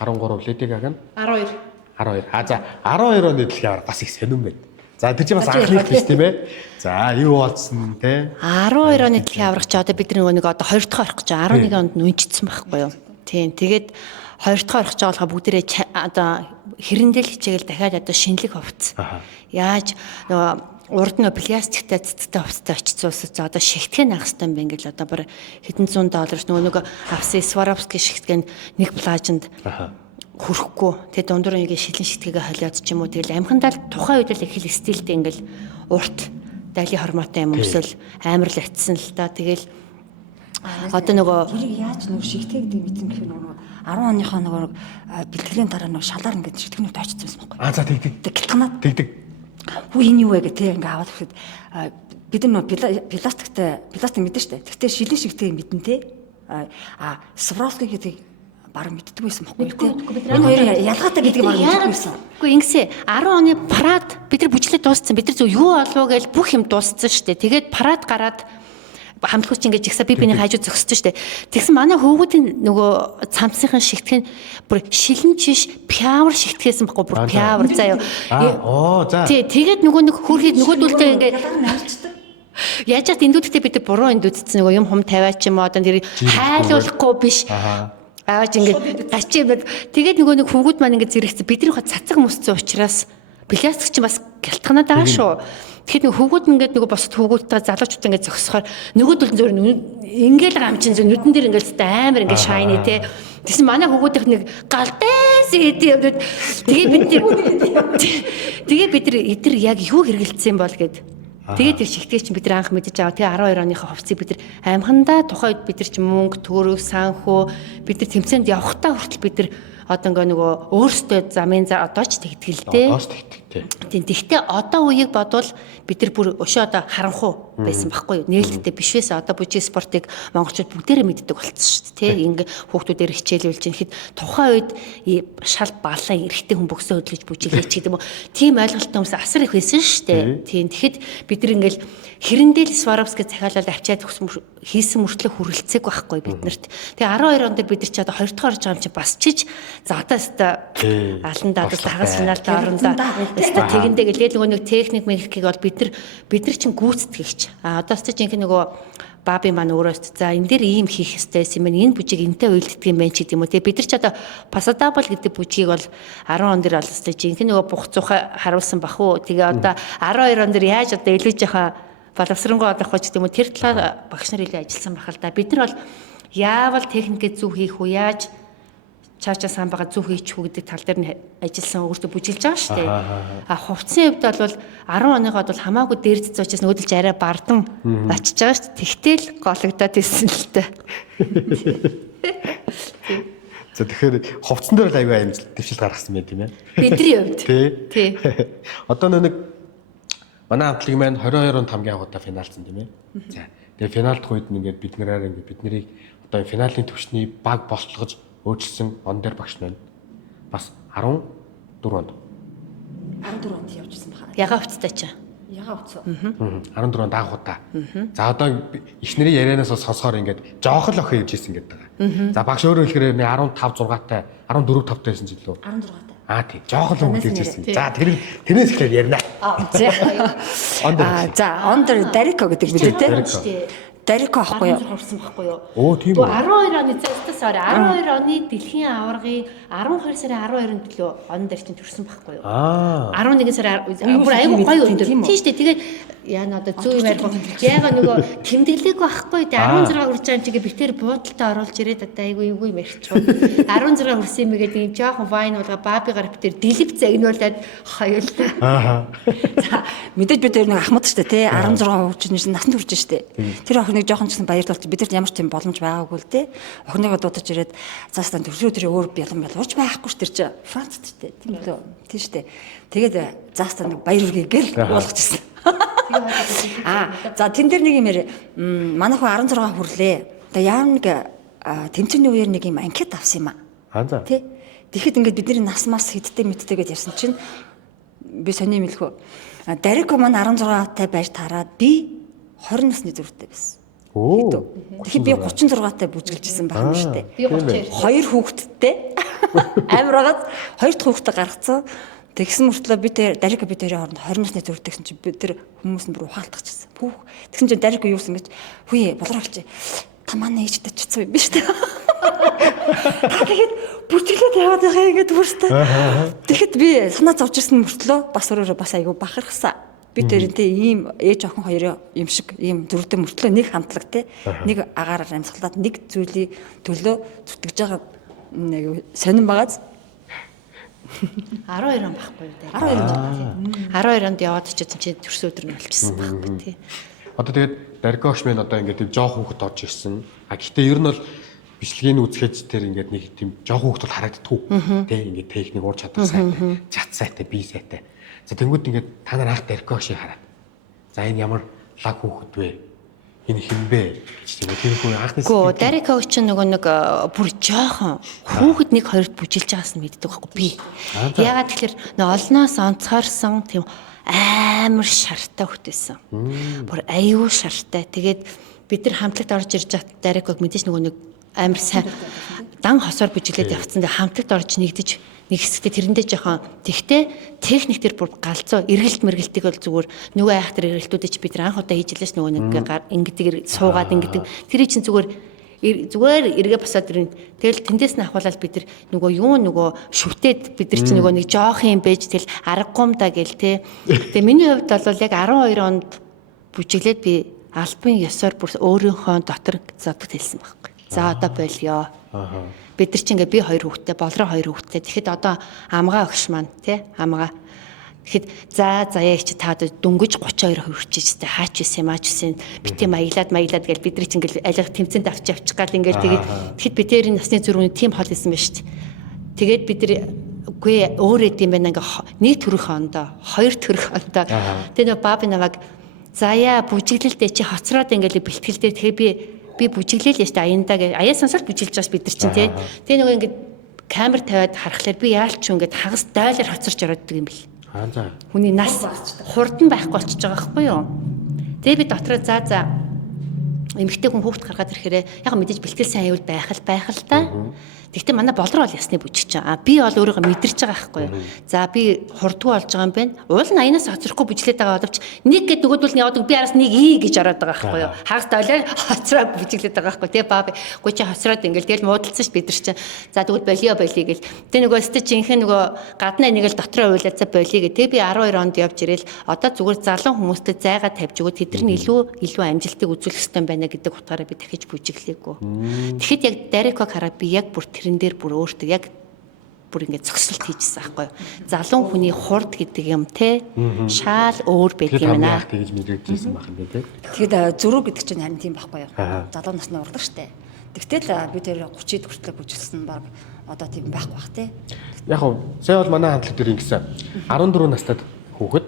13 лэдэг аг нь 12. За 12 оны дэлхийн аварга бас их сонирн байна. За тэр чинь бас анхны биш тийм ээ. За юу болсон те 12 оны дэлхийн аврагч одоо бид нэг одоо 2 дахь орох гэж 11 онд нь үнжицсэн байхгүй юу. Тийм. Тэгээд 2 дахь орох гэж байгаа бүгдээрээ одоо хэрэндэл хичээгэл дахиад одоо шинэлэг хувцс. Яаж нөгөө урд нь пластиктай цэцтэй хувцастай очицуулсаж одоо шигтгэн авах хэрэгтэй юм бэ ингээл одоо бүр хэдэн зуун долларч нөгөө авсан Сваровский шигтгэн нэг плажинд хүрэхгүй. Тэгээд дундуур нэг шилэн шигтгээгээ холиод ч юм уу тэгэл амхандаа тухайн үед л их л стилтэй ингээл урт дайли хормоотой юм өмсөл амар л атсан л та. Тэгэл одоо нөгөө тэрийг яаж нөгөө шигтгэдэг мэдэн гэхээр нөгөө 10 оныхоо нөгөө бэлтгэлийн дараа нөгөө шалаар ингээд шигтгэнүүд очицсан байхгүй. за тэгдэг. Гэлтганаад Тэгдэг. хүү энэ юу вэ гэх тэг ингээд аваад ирэхэд бид нар пластик мэдэн штэ. Гэхдээ шилэн шигтгэг мэдэн те. Сваровский гэдэг бараг мэддэг байсан байхгүй тий. Энэ хоёрын ялгаатай гэдгийг бараг мэддэг байсан. Үгүй ингэсэ 10 оны парад бид нар бүжиглээд дууссан. Бид нар зөв юу олов гэж бүх юм дууссан шүү дээ. Тэгээд парад гараад хамтлагч ингэж ихсаа би биний хажуу зөкссөн шүү дээ. Тэгсэн манай хөвгүүдийн нөгөө цамцсынхын шигтгэн бүр шилэнчиш пиавар шигтгэсэн байхгүй бүр пиавар заяа. За. Тий, тэгээд нэг хөрхий нөгөөдөлтэй ингээд яаж яд эндүүдтэй бид буруу эндүүдсэн нөгөө юм хум тавиач юм одоо тэр хайлуулахгүй биш. Ааж ингээд гачиг тэгээд нөгөө нэг хөвгүүд маань ингээд зэрэгцээ бидний хот цацаг мөсцсөн учраас пластик чинь бас гялтганаад байгаа шүү. Тэгэхээр нөгөө хөвгүүд ингээд нөгөө босод хөвгүүдтэй залуучууд ингээд зөксөхөөр нөгөөдөл зөөр ингээл гамчин зөө нүдэн дээр ингээд амар ингээд шайны те. Тэгсэн манай хөвгүүдийнх нэг галдээс гэдэг. Тэгээ бид нар яг юу хэрэгэлцсэн бол гэд. Тэгээд тэр шигтгэж чинь бид нар анх мэдэж аваа. Тэгээ 12 оныхоо хувцсыг бид нар амхандаа тухайн үед бид нар чинь мөнгө, төгрөг, санхүү бид нар тэмцээнд явахтаа хүртэл бид нар одоо нөгөө өөрсдөө замын одоо ч тэгтгэл дээ. Одоо ч тэгдэг тий. Тэгтээ одоо үеийг бодвол бид нар бүр өшөө одоо харанхуу байсан байхгүй юу? Нээлттэй биш байсан. Одоо бүжиг спортыг монголчууд бүгдээрээ мэддэг болчихсон шүү дээ. Тэ ингээ хүүхдүүдээр хичээлүүлж ихэд тухайн үед шал балан эрэгтэй хүн бөксөө хөдлөж бүжиглэж гэдэг юм уу? Тийм ойлголттой хүмүүс асар их байсан шүү дээ. Тийм. Тэгэхэд бид нар ингээл хэрэндэл Сваровский захиалал авчиад хийсэн мөртлөө хүрэлцээг байхгүй биднэрт. Тэгээ 12 онд бид нар ч одоо 2 дахь орж байгаа юм чи бас чиж за одоо алан дадал хагас финалд орондоо тэгэндээ гэлээ нөгөө нэг техник мэрхийг бол бид нар чинь гүйцэтгэгч. Одоо ч жинхэнэ нөгөө баби маань өөрөө за энэ дээр ийм хийх ёстой юм байна. Энэ бүжиг энтэй уйлддаг юм байна ч гэдэг юм уу. Тэгээ бид нар ч одоо Pasadable гэдэг бүжгийг бол 10 он дээр олстой жинхэнэ нөгөө бух цуха харуулсан бах уу. Тэгээ одоо 12 он дээр яаж одоо илүү жоохон боловсронгоо олох гэж гэдэг юм уу. Тэр талаар багш нар илүү ажилласан бахал да. Бид нар бол яавал техникээ зөв хийх үү, яаж чаачаа сан байгаа зөв хийчих үү гэдэг тал дээр нь ажилласан өөртөө бүжиглж байгаа шүү дээ. Хувцсны хувьд бол 10 оныгоод бол хамаагүй дээр цэц учраас нөгөөдөлж арай бардан очиж байгаа шүү дээ. Тэгтэл гологдоод ирсэн л дээ. За тэгэхээр хувцсан дээр л аюу амжилт дэвшил гаргасан юм тийм ээ. Бидний хувьд. Тий. Одоо нэг манай хамтлаг маань 22 онд хамгийн анхудаа финалцсан тийм ээ. За. Тэгээ финалдх үед ингээд бид нараар ингээд бид нарыг одоо финалийн төвчний баг болтлогож өөрчилсөн он дээр багш байна. Бас 14 онд. 14 онд явжсэн бахаа. Ягаа хувцтай ч. Ягаа хувцас. 14 онд анхудаа. За одоо эхнэрийн ярианаас бас сонсохоор ингээд жоох л охин явж исэн гэдэг байгаа. За багш өөрөө хэлэхээр 15 6-тай 14 5-тай байсан ч илүү. 16-тай. Тийм. Жоох л өнгөж ирсэн. За тэрнээс ихлээр ярина. За ондор Дарико гэдэг бид тэ. Дарико ахгүй юу? Хурсан байхгүй юу? Оо тийм үү. 12 оны цэстээс 12 оны дэлхийн аваргын 12 сарын 12-нд төлөө он дээр чинь төрсөн байхгүй юу? 11 сарын бүр аюу гоё өндөр. Тийм шүү дээ. Тэгээд яана одоо зүү юм ярих. Яага нөгөө тэмдэглээг байхгүй. Тэгээ 16 хүрч байгаа юм чигээ битэр буудалтай оруулж ирээд одоо аюу юу юм ярьчих. 16 хүрсэн юм гээд ийм жоохон вайн уулга бабигаар битэр дэлгэв загнуулаад хоёулаа. За мэдээж бид нэг ахмад штэ тий 16 хүрч насанд хүрч штэ. Тэр охиныг жоохон ч гэсэн баярлуулж бидэрт ямар ч тийм боломж байгаагүй л тий. Охиныгоо дуудаж ирээд заастан төрсөө тэр өөр бялан урж байхгүй ш тэр чи Францд штэ. Тийм лөө. Тийм штэ. Тэгээд заастан нэг баяр үргээ гэл уулгачсан. За тэн дээр нэг юм яа. Манайх 16 хүрлээ. Тэгээ яам нэг тэмцээний үеэр нэг юм анкет авсан юм аа. За. Тий. Тэгэхэд ингээд бидний нас мас хэдтэй мэдтэй гэдээ ярьсан чинь би сони мэлхүү. Дарико маань 16-тай байж таараад би 20 насны зүрхтэй байсан. Тэгэхээр би 36-тай бүжгэлжсэн байх юм шүү дээ. Би 32. Хоёр хүүхэдтэй амар байгаад хоёр дахь хүүхдээ гаргацсан. Тэгсэн мөртлөө би тэр Дарико би тэрийн хооронд 20 насны зүрхтэй гэсэн чинь би тэр хүмүүс нь бүр ухаалтчихсан. Пүүх. Тэгсэн чинь Дарико юусэн гэж хүйе болооролч та манай ээжтэй ч цэцүү биш үү? Та тэгээд бүжиглээд яваад байгаа ингээд бүрстэй. Тэгэхэд би санаа зовж ирсэн мөртлөө бас өөрөө бас айгүй бахархсан. Би тэрнтэй ийм ээж охин хоёроо юм шиг ийм зүрхтэй мөртлөө нэг хамтлаг те нэг агаараар амьсгалаад нэг зүйлийн төлөө зүтгэж байгаа нэг сонирн байгааз 12 он байхгүй юу? 12 онд яваад ч чинь төрс өдөр нь болчихсон байхгүй тий. Одоо тэгээд Дарико охш мэн одоо ингээд тийм жоох хүүхэд орж ирсэн. Гэхдээ ер нь бол бичлэгийг үзэхэд тэр ингээд нэг тийм жоох хүүхэд бол харагддаггүй. Тэ ингээд техник ур чадвар сайтай, чат сайтай, бие сайтай. За тэнгууд ингээд та нар анх Дарико охшийг хараад. За энэ ямар лаг хүүхэд вэ? Энэ хин бэ? Тийм хүн анхны Гөө Дарико ч нөгөө нэг бүр жоохон хүүхэд нэг хоёрт бүжилж байгаас нь мэддэг байхгүй би. Ягаад тэгэхээр нөгөө олноос онцгойрсон тийм амар шартай хөлтөйсэн. Бүр аюу шартай. Тэгээд бид нар хамтлагт орж ирж байгаад Дариког мэдээж нөгөө нэг амар сайн дан хосоор бүжиглээд явцсан. Хамтлагт орж нэгдэж нэг хэсэгтээ тэрэндээ жоохон тэгтээ техник төр бүр галзуу эргэлт мэргэлтийг бол зүгээр нөгөө айх төр эргэлтүүдээ ч бид нар анх удаа хийж илээс нөгөө нэг ингэдэг суугаад ингэдэг тэрий чинь зүгээр эргээ басаад ирэн тэгэл тэндээс нь ахуулаад бид нар нөгөө юу нөгөө шүтээд бид нар чинь нөгөө нэг жоох юм байж тэгэл аргагүй юм да гэл те тэгээ миний хувьд бол яг 12 онд бүжиглээд би альбын ёсоор бүр өөрийнхөө дотор зодод хэлсэн байхгүй. За одоо болио. Бид нар чинь ингээ би 2 хүүхэдтэй, болроо 2 хүүхэдтэй. Тэгэхэд одоо амгаа өгш маань тий амгаа. Тэгэхэд за яа чи та дөнгөж 32 хүрчээжтэй хаач исэн маач исэн бити маяглаад гэж бид нар чинь ингээл алиг тэмцээнд авч явчих гал ингээл тэгээд тэгэхэд би тэрийн насны зүрхний тим хол исэн байна шүү дээ. Тэгээд бид нар үгүй өөрөө тийм байна ингээ нэг төрөх ондоо, 2 төрөх ондоо. Тэгээд нөө баби намайг заяа бүжиглэлдээ чи хоцроод ингээл бэлтгэлдээ тэгээ би бүжиглээл яаш та аяндаа гэж аяа сонсоод бүжиглэж байгаас бид нар чинь тий. Тэгээ нөгөө ингээд камер тавиад харахаар би яалч юм ингээд хагас дайлаар хоцорч ороод юм бэл. За. Хүний нас хурдан байхгүй болчихж байгаа байхгүй юу? Тэгээ би дотроо за эмэгтэй хүн хүүхд гаргаад ирэхээр яг мэдээж бэлтгэл сайн аюул байх л та. Тэгтээ манай болроо бол ясны бүжиг чинь. Би бол өөрийгөө мэдэрч байгаа байхгүй юу? За би хурдгүй болж байгаа юм байна. Уул нь аянаас хоцрохгүй бүжиглээд байгаа боловч нэг гэд нөгөөдөл нь яваад би араас нэг гэж ороод байгаа байхгүй юу? Хагас доолоо хоцроод бүжиглээд байгаа байхгүй. Тэгээ баа гоо чи хоцроод ингээл тэгэл муудалцсан ш бид нар чинь. За тэгвэл болио гэл. Тэгээ нөгөө өстө чинхэн нөгөө гаднаа нэг л дотроо уйлаад за болио гэ. Тэгээ би 12 онд явж ирэл одоо зүгээр залуу хүмүүстэй зайгаа тавьж өгөө тэд нар илүү амжилтыг үзүүлэх хэрэгтэй байна гэдэг утгаараа би дахиж бүжиглээгүй. Тэгэхэд яг Дариког хараад би яг бүр тэрэн дээр бүр өөртөө яг бүр ингэ зөксөлт хийжсэн байхгүй юу. Залуу хүний хурд гэдэг юм те шаал өөр байдаг юм байна. Тэгж мэдэгдсэн байх юм бэ те. Тэгэхэд зөрүү гэдэг чинь харин тийм байхгүй юу. Залуу насны урдаг штэ. Тэгтэл би тэр 30-д хүртэл бүжиглсэн баг одоо тийм байхгүй бах те. Яг нь сая бол манай хамтлаг дээр ингэсэн 14 настайд хүүхэд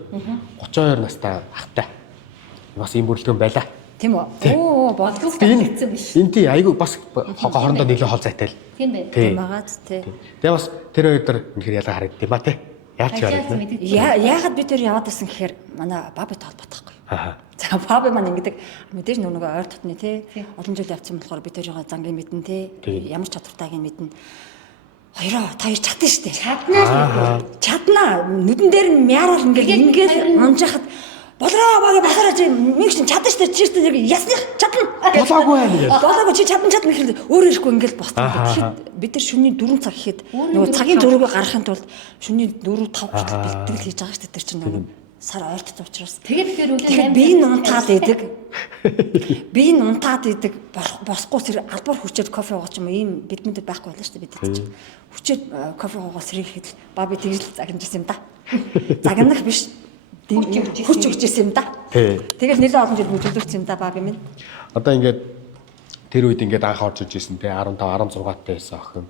32 настай ахтай. Бас ийм бүрэлдэхүүн байлаа. Тийм үү? Оо, бодлоготой хэлсэн биш. Энэ тий айгүй бас хоорондоо нэлээд хол зайтай л. Тийм байх. Тийм байгааз тий. Тэгээ бас тэр хоёр дээр үнэхээр ялгаа харагдсан ба тий. Яаж харагдсан? Яагаад би тэр яваад байсан гэхээр манай баби толботохгүй. За баби маань ингэдэг мэдээж нөгөө ойр дотны тий олон жил явцсан болохоор би тэрийг зангийн мэдэн тий ямар чадвартайг мэднэ. Хоёроо та хоёр чадна штэ. Чаднаа. Нүдэн дээр нь мяарал ингээл унжахад болроо багы басараа чи минь чинь чадна штэ чи штэ ясны чадна. Болоогүй байх. Болоогүй чи чадна гэхэл өөр ирэхгүй ингээл босдоо. Тэгэхээр бид нар шөнийн 4 цаг гэхэд нөгөө цагийн зөрүүгөө гаргахын тулд шөнийн 4 5 хүртэл бэлтгэл хийж байгаа штэ тэр чинь нөгөө сар ойртож учраас. Тэгээд би нунтаад идэг. Би нунтаад идэг босхгүй сэр албаар хүчээр кофе уугач юм ийм бэлмэдэд байхгүй байлаа штэ бид чинь. Хүчээр кофе уугаа сэрийг хэд баби тэгж загнажсэн юм да. Загнах биш. Хүч өгчээсэн юм да. Тэгэл нэлээд олон жил бүжиглүүлсэн юм да баби минь. Одоо ингээд тэр үед ингээд анх орж ижсэн те 15 16 таа байсан охин.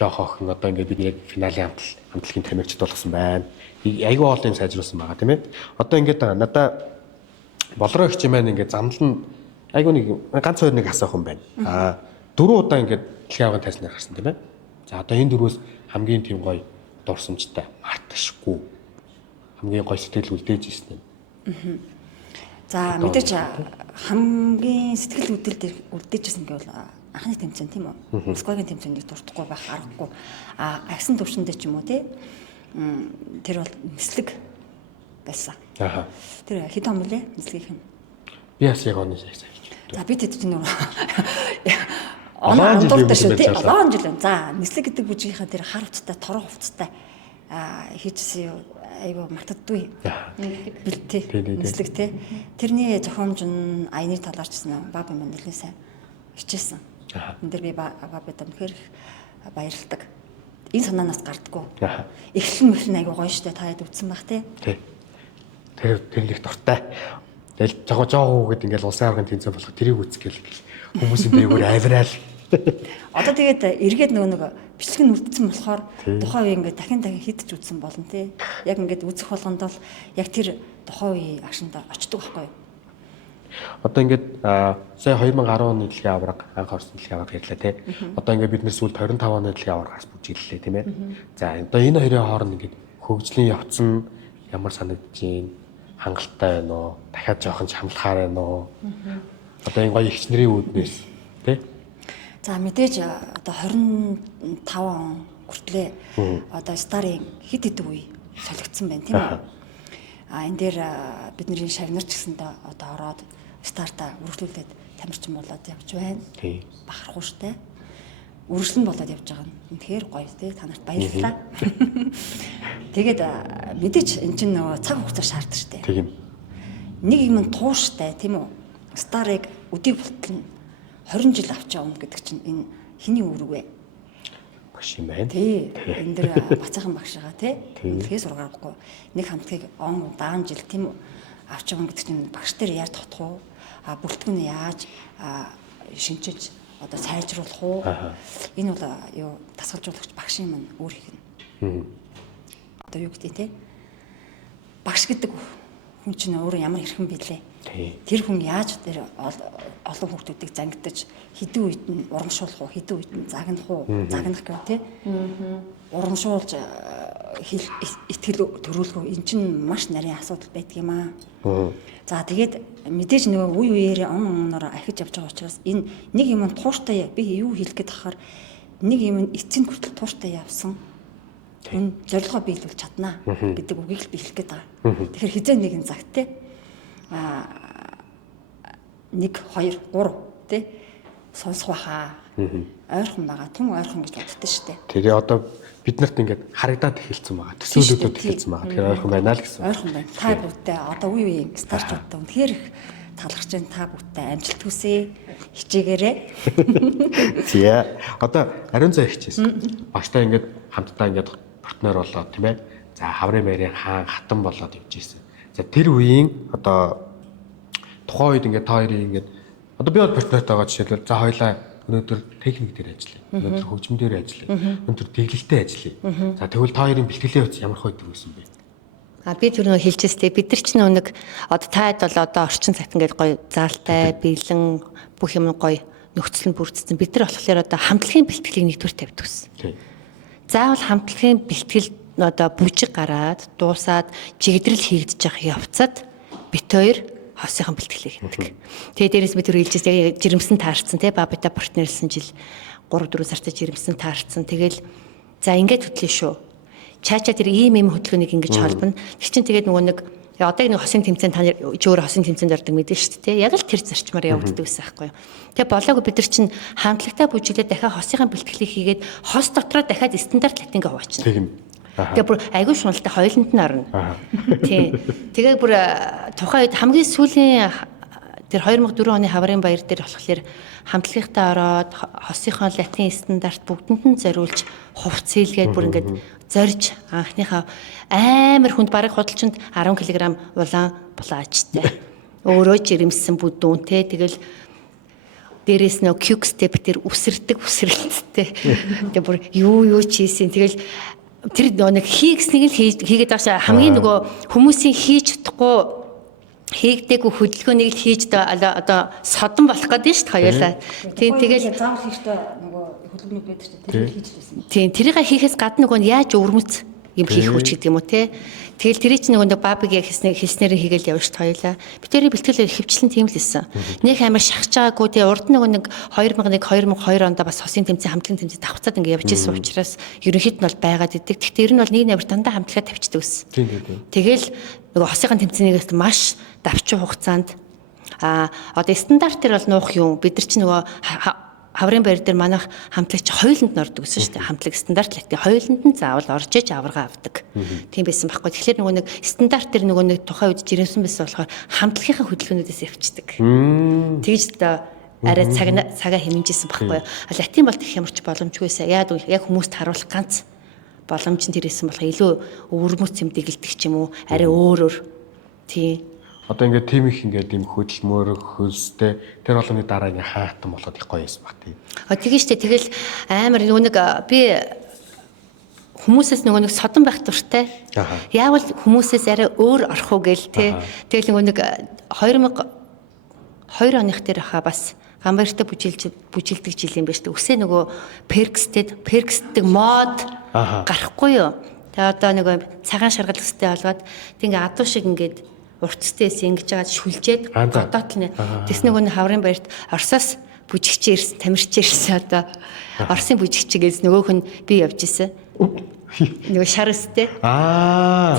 Жоох охин одоо ингээд бид яг финалийн хамтлагийн тамирчид болгосон байна. Айгүй олон юм сайжруулсан байгаа тийм ээ. Одоо ингээд надаа болроо их юм байна ингээд замдал нь айгүй нэг ганц хоёр нэг асуух юм байна. 4 удаа ингээд дэлхийн авган тайснаар гарсан тийм ээ. За одоо энэ дөрвөөс хамгийн тийм гоё дурсамжтай, марташгүй хамгийн гоё сэтгэл үлдээж ирсэн юм. За мэдээж хамгийн сэтгэл үлдээжсэн гэвэл анхны тэмцээн тийм үү? Москвагийн тэмцээнийг дуртахгүй байх аргагүй. Агсан төвшөндөө ч юм уу тий. Тэр бол нислэг байсан. Тэр хэд он мөлий нислэгийнх нь? Би бас яг оны сайн хэлж. За бид хэд чинь оноо дуртай шүү тий. Олон жил байна. За нислэг гэдэг бүжгийнхаа тэр хар хувцастай, торон хувцастай хийжсэн юу? Айгу мартадгүй. Бэлтээ. Нислэг тий. Тэрний зохиомж нь аяны талаарч гэсэн баба минь нэлээд сайн хичээсэн. Энд дэр би бабад үнэхээр баярлалдаг. Энэ санаанаас гардггүй. Эхлэн мэхрэн айгу гоё штэ та хэд үтсэн бах тий. Тэр нэг дуртай. Тэгэл жоо гэд ингээл улсын аргын тэнцэн болох тэрийг үсэх гэл хүмүүсийн дээгүүр авираал. Одоо тэгээд эргээд нөгөө бичлэг нь үлдсэн болохоор тухайн үе ингээд дахин хидж үзсэн болно тий. Яг ингээд үзэх болгонд бол яг тэр тухайн үеийн агшинд очдөг байхгүй юу? Одоо ингээд сая 2010 оны дэлхийн аварга анх орсон дэлхийн аварга ярьлаа тий. Одоо ингээд бид нэр сүүлд 25 оны дэлхийн аваргаас бүжиглэлээ тийм ээ. За одоо энэ хоёрын хооронд ингээд хөгжлийн явцсан ямар санагдаж байна? Хангалттай байна уу? Дахиад жоохон хамлахаар байна уу? Одоо энэ гоё ихч нарын үүднээс тий. За мэдээж одоо 25 он хүртлээ одоо старын хид хид үе солигдсон байна тийм үү? Энэ дээр бидний шавнарч гэсэндээ одоо ороод старта үргэлжлүүлээд тамирчин болоод явж байна. Бахархуу штэ. Үргэлжлэн болоод явж байгаа нь үнэхээр гоё тий. Та нарт баярлалаа. Тэгээд мэдээж эн чинь нөгөө цаг хугацаа шаарддаг штэ. Тийм. Нэг юм тууштай тийм үү? Старыг өдийг болтол 20 жил авчаа өмнө гэдэг чинь энэ хиний үүрэг вэ? Багш юм байна. Тий. Энд дэр бацаахан багш байгаа тий. Үнэхээр сургаарахгүй. Нэг хамтгийг он даан жил тийм үү? Авч байгаа гэдэг чинь багш дээр яаж тогтох уу? Бүртгэн яаж шинжиж одоо сайжруулах уу? Энэ бол юу тасгалжуулагч багшийн маань өөр их. Одоо юу гэдэг те? Багш гэдэг хүн чинь өөрөө ямар хэрхэн билээ? Тэр хүн яаж тэр олон хүмүүсийг зангидаж хэдэн үед нь урамшуулах уу, хэдэн үед нь загнах уу, загнах гэх те. Урамшуулж итгэл төрүүлэх үү, эн чинь маш нарийн асуудал байдаг юм аа. За тэгээд мэдээж нөгөө үе үеэрээ оноор ахиж явж байгаа учраас энэ нэг юм тууштай би юу хэлэх гээд тахаар нэг юм эцсийн хүртэл тууштай явсан. Энэ зорилгоо биелүүлж чаднаа гэдэг үгийг л би хэлэх гээд байгаа. Тэгэхээр хизээ нэгэн цагт те 1 2 3 те сонсох байхаа. Ойрхон байгаа. Түн ойрхон гэж боддоо штэ. Тэгээ одоо бид нарт ингээд харагдаад эхэлсэн байгаа. Төсөөлөдөө эхэлсэн байгаа. Тэгэхээр ойрхон байна л гэсэн. Ойрхон байна. Та бүгдээ одоо үе үеийн старчуудтай үнэхээр их талархаж байна. Та бүгдээ амжилт хүсье. Хичээгээрээ. Зя. Одоо ариун цай хичээсэн. Багштай ингээд хамтдаа ингээд партнер болоод тийм ээ. За хаврын мэрийн хаан хатан болоод явж ирсэн. За тэр үеийн одоо тухайн үед ингээд та хоёрын ингээд одоо би бол партнертай байгаа жишээлбэл за хоёлаа өнөөдөр техник дээр ажиллая. Өнөөдөр хөгжим дээр ажиллая. Өнөөдөр дэглэлтэй ажиллая. За тэгвэл та хоёрын бэлтгэлийн хувьд ямар хойд төрүүлсэн бэ? Би тэр нөө хэлчихстэй бид нар ч нэг одоо таад бол одоо орчин цагт ингээд гоё заалтай бэлэн бүх юм гоё нөхцөл нь бүрдсэн. Бид нар болохоор одоо хамтлагийн бэлтгэлийг нэгдүгээр тавьдаг гэсэн. Заавал хамтлагийн бэлтгэл одоо бүжиг гараад дуусаад жигдрэл хийгдэж явах явцад бит хоёр хосынхан бэлтгэлээ хийдэг. Тэгээ дээрээс би тэр хэлжээс жирэмсэн таарсан тий бабита партнерлсан жил 3 4 сартаа жирэмсэн таарсан. Тэгэл за ингээд хөтлөө шүү. Чаачаа тэр ийм хөдөлгөөнийг ингэж холбоно. Тэр чинь тэгээд нөгөө нэг одоо нэг хосын тэмцээн та ч өөр хосын тэмцээнд ордог мэдэн шүү дээ. Яг л тэр зарчмаар явагддаг байсан байхгүй юу. Тэгээ болоогүй бид нар чинь хамтлагтай бүжиглээд дахиад хосынхаа бэлтгэлийг хийгээд хос дотроо дахиад стандарт латинг хуваачна. Тэгээ бүр айгүй шуналтай хойлонд нь орно. Тийм. Тэгээ бүр тухайн үед хамгийн сүүлийн тэр 2004 оны хаврын баяр дээр болохоор хамтлагийнхаа ороод хосынхоо латин стандарт бүгдэнд нь зориулж хувц хийлгээд бүр ингээд зорж анхныхаа амар хүнд бараг худалчинд 10 кг улаан булаачтай. Өөрөө жирэмсэн бүдүүн те тэгэл дээрээс нөө кюк степ тэр үсэрдэг үсрэлттэй. Тэгээ бүр юу чийсэн тэгэл тэр нэг хийгснийг л хийгээд байгаа хамгийн нөгөө хүмүүсийн хийж чадахгүй хийгдээгүй хөдөлгөөнийг л хийж одоо содон болох гэдэг нь шүү дээ хоёулаа. Тийм тэгэл заавал хийхдээ нөгөө хөдөлгөөний байдаг шүү дээ. Тэр хийж лээсэн. Тийм, тэрийг хийхээс гадна нөгөө нь яаж өвөрмөц юм хийх үуч гэдэг юм уу те. Тэгэл тэрий чинь нөгөө бабыг яг хэлснээр хийгээл явж хоёлаа. Би тэрийг бэлтгэл хөвчлэн тийм л хэлсэн. Нэг амар шахаж байгаагүй те урд нөгөө нэг 2001 2002 онд бас хосын тэмцээн хамтлагийн тэмцээн давхцаад ингэ явж исэн учраас ерөнхийд нь бол байгаад идэг. Гэхдээ ер нь бол нэг навар дандаа хамтлагаа тавьчихдаг ус. Тэгэл нөгөө хосынхаа тэмцээнээс маш давчин хугацаанд одоо стандартэр бол нуух юм. Бид нар чинь нөгөө хаврын баяр дээр манайх хамтлагч хоёуланд нь ордог гэсэн шүү дээ. Хамтлаг стандарт л гэдэг. Хоёуланд нь заавал орж иж аварга авдаг. Тийм байсан байхгүй. Тэгэхээр нөгөө нэг стандарт дээр нөгөө нэг тухайн үед жирэмсэн байсан болохоор хамтлагийнхаа хөдөлгөөнүүдээс явчихдаг. Тэгж одоо арай цагаа хэмжижсэн байхгүй. Латин бол гэх юмрч боломжгүйсэн. Яг хүмүүст харуулах ганц боломж нь тэрээсэн болохоор илүү өвөрмөц юм дэгэлдэг ч юм уу. Арай өөрөөр. Тийм. Одоо ингээд тийм их ингээд юм хөдөлмөр хөлстэй тэр болгоны дараа ингээ хаатан болоод их гоё юмсан баг тийм. Тэгээ штэ тэгэл амар нэг би хүмүүсээс нэг содон байх дуртай. Яавал хүмүүсээс арай өөр орох уу гээл те. Тэгэл нэг 2002 оных дээр хаа бас гамбартай бүжилдэг жил юм байна штэ. Өсөө нөгөө перкстэй мод гарахгүй юу. Тэгээ одоо нэг цагаан шаргал өстэй болгоод тэг ингээ адуу шиг ингээд уртстэйс ингэж байгаа шүлжээд годоод л нэ. Тэс нөгөө хаврын баярт Оросоос бүжигч ирсэн, тамирч ирсэн одоо Оросын бүжигчгээс нөгөөх нь би явж исэн. Нөгөө шар өстэй.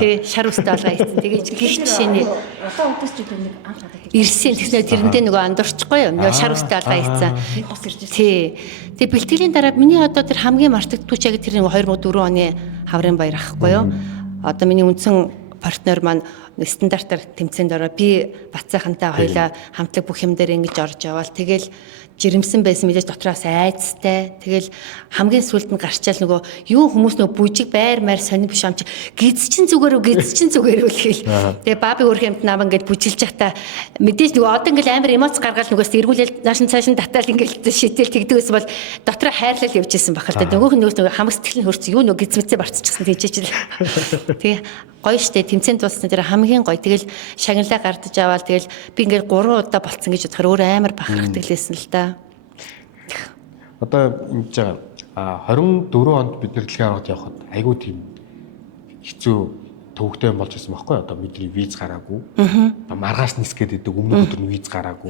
Тий, шар өстэй болгоо ийцэн. Тэгээ гихт шинэ Одоо удаас ч нэг анх надад ирсэн. Тэснэ тэрэндээ нөгөө андуурчихгүй юу? Нөгөө шар өстэй болгоо ийцэн. хос ирж ирсэн. Тий. Тэгээ бэлтгэлийн дараа миний одоо тэр хамгийн мартагддагч яг тэр 2004 оны хаврын баяр ахгүй юу? Одоо миний үндсэн партнер маань стандартаар тэмцээнд ороо би Бацайхантай хоёлаа хамтлаг бүх юм дээр ингэж орж яваал тэгэл жирэмсэн байсан мэдээж дотроос айцтай тэгэл хамгийн сүүлд нь гарчаал нөгөө юу хүмүүс нөгөө бүжиг байр маяр сонир биш амч гиз чин зүгээр үү гэхэл тэгээ баби өөр хэмт нам ингэж бүжилж захта мэдээж нөгөө одоо ингээл амар эмоц гаргаал нөгөөс эргүүлэл нааш цааш нь татаал ингээл шитэл тэгдэгээс бол дотроо хайрлал явж исэн бахал та нөгөөх нь нөгөө хамаг сэтгэл нь хөрц юу нөгөө гизмэцээ барцчихсан тийжээч л тэгээ гоё штэ тэмцээнд дуусна тэр хамгийн гоё тэгэл шагналаа гардаж аваад тэгэл би ингээд 3 удаа болцсон гэж бодохоор өөр амар бахархдаг лээсэн л да. Одоо ингэж байгаа 24 онд бид нэр дэлхийн аргад явхад айгүй тийм хэцүү төвөгтэй болж байсан байхгүй одоо бидний виз гараагүй. Маргааш нисгээд идэг өмнө өдөр нь виз гараагүй.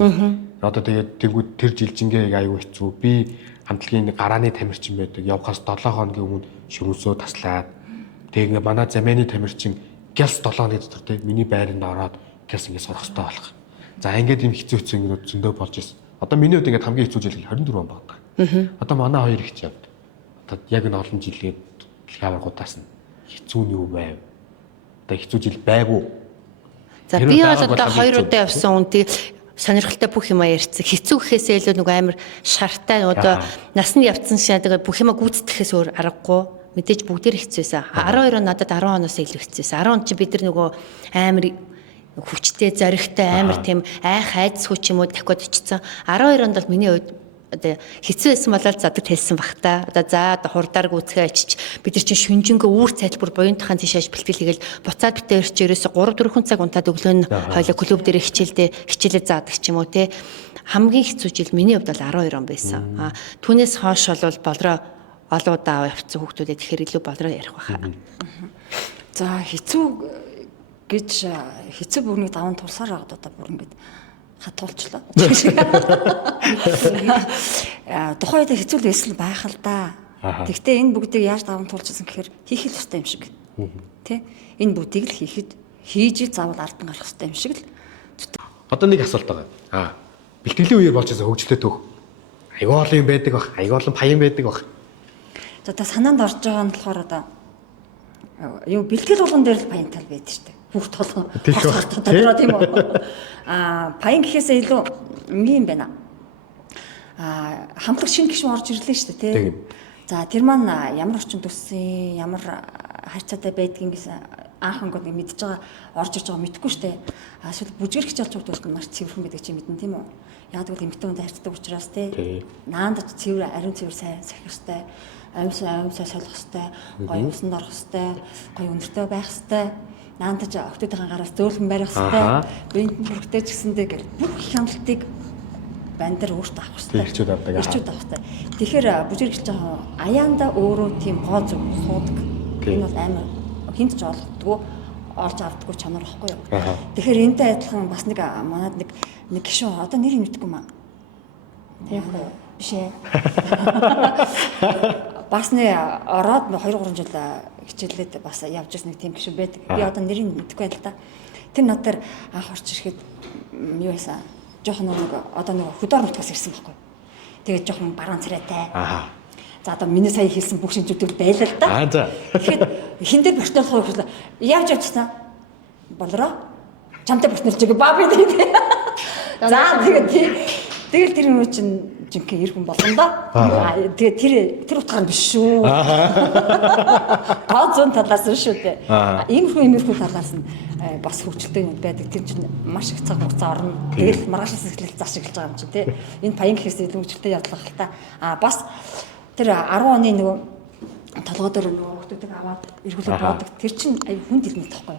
Одоо тэгээд тэнгууд тэр жилжингээ айгүй хэцүү. Би хамтлагийн гарааны тамирчин байдаг. Явхаас 7 хоногийн өмнө шүмсөө таслаад тэг ингээ манай замяаны тамирчин гялс 7 хоногийн дотор тэг миний байранд ороод гялс ингээ сурах хэрэгтэй болох. За ингээд юм хэцүү ингэнүүд зөндөө болж ирсэн. Одоо миний хувьд ингээ хамгийн хэцүү жил 24 он байна. Одоо манай хоёр их ч явд. Одоо яг энэ олон жилийн хаврагуудаас нь хэцүү нь юу байв? Одоо хэцүү жил байгуу. За би бол одоо 2 удаа явсан үнтэй сонирхолтой бүх юм ярьцсан. Хэцүү гэхээсээ илүү нэг амар шартай одоо насны явцсан шадаг бүх юма гүйцэтгэхээс өөр аргагүй. Мэдээж бүгдээр хэцүүсэн. 12 он надад 10 оноос илүү хэцүүсэн. 10 он чи бид нар нөгөө амар хүчтэй, зоригтой, амар тийм айх айдас хүч юм уу дахиад очсон. 12 онд бол миний хувьд одоо хэцүү байсан болол задаг хэлсэн бах та. Одоо за одоо хурдаар гүцгээ очиж бид нар чинь шүнжэнгөө үүр цайлбар буянтахын тийшээж бэлтгэл хийгээл буцаад битээ ирч ерөөсө 3-4 цаг унтаад өглөө нь хойлоо клуб дээр хичээлээ заадаг ч юм уу те. Хамгийн хэцүү жил миний хувьд бол 12 он байсан. Түүнээс хойш бол болроо олоодаа явцсан хүүхдүүдэд тэгэхээр илүү болроо ярих байхаа. За хэцүү гэж хэцүү бүрнийг даван тулсаар аваад одоо бүр ингэж хатуулчлаа. Тухайн үед хэцүү л байсан байх л да. Тэгвэл энэ бүгдийг яаж даван туулчихсан гэхээр хийх л ёстой юм шиг. Тэ? Энэ бүгдийг л хийж заавал ардан гарах ёстой юм шиг л. Одоо нэг асуулт байгаа. Бэлтгэлийн үеэр болж байгаа хөгжлөлтөө төг. Аюул олон юм байдаг бах. Аюул олон паян байдаг бах. За та санаанд орж байгаа нь болохоор одоо юу бэлтгэл болгон дээр л паянтал байдаг шүү дээ. Хүүхд толгой дотроо тийм үү. Паян гэхээсээ илүү юм байна. Хамтлаг шинэ гишүүн орж ирлээ шүү дээ тий. За тэр маань ямар орчинд өссөн, ямар харьцаатай байдгийг анх ангууд мэдж байгаа орж ирж байгаа мэдэхгүй шүү дээ. Эсвэл бүжгэр хичээлч хүмүүс нар цэвэрхэн байдаг чи мэдэн тийм үү. Яг тэгвэл эмэгтэй хүнтэй харьцдаг учраас тий. Наанд цэвэр ариун цэвэр сайн сахих хэрэгтэй. Аимсаа солих хэрэгтэй. Гоё усанд орох хэрэгтэй. Гоё өнөртэй байх хэрэгтэй. Наандаж октодын гараас зөөлхөн барих хэрэгтэй. Бинт бүрхтэй ч гэсэндээ бүх хяналтыг банд дээр өөртөө авах хэрэгтэй. Ирчүүд авдаг. Ирчүүд авах хэрэгтэй. Тэгэхээр бүжиг гэж байгаа аяанда өөрөө тийм гоо зүг суудаг. Энэ бол амар хинт ч олддгоо олж авдаггүй чанар واخгүй юу. Тэгэхээр энэтэй адилхан бас нэг манад нэг гişүн одоо нэр мэдгүй маа. Тийм үү? Биш ээ. Бас нэ ороод 2-3 жил хичээлээд бас явж ирсэн нэг тийм гişүн байдаг. Би одоо нэрийг мэдэхгүй байл та. Тэр над дээр анх орж ирэхэд юу байсан? Жохон нэг одоо нэг хөдөр нутгаас ирсэн байхгүй. Тэгээд жохон баруун царайтай. За одоо миний сая хэлсэн бүх шинжүүдүүд байлаа л да. За. Тэгэхэд хин дээр партнерлах гэвэл явж явчихсан. Болроо. Чамтай партнерлж байгаа баа би тэгээд. За тэгээд тэр юм чинь жинхэнэ ир хүн болсон да. Тэгээд тэр утгаар биш шүү. Тоо зүүн талаас нь шүү дээ. Иймэрхүү талаас нь бас хөгжилтэй юм байдаг. Тэр чинь маш их цаг хугацаа орно. Тэгээд маргаашаас эхлэл заш эхэлж байгаа юм чинь тий. Энэ паян гэхээс илүү хөгжилтэй явдлах л та. Бас тэр 10 оны нөгөө толгой дээр нөгөө хүмүүсийг аваад эргүүлээд боодог. Тэр чинь аюу хүнд ирнэ тахгүй.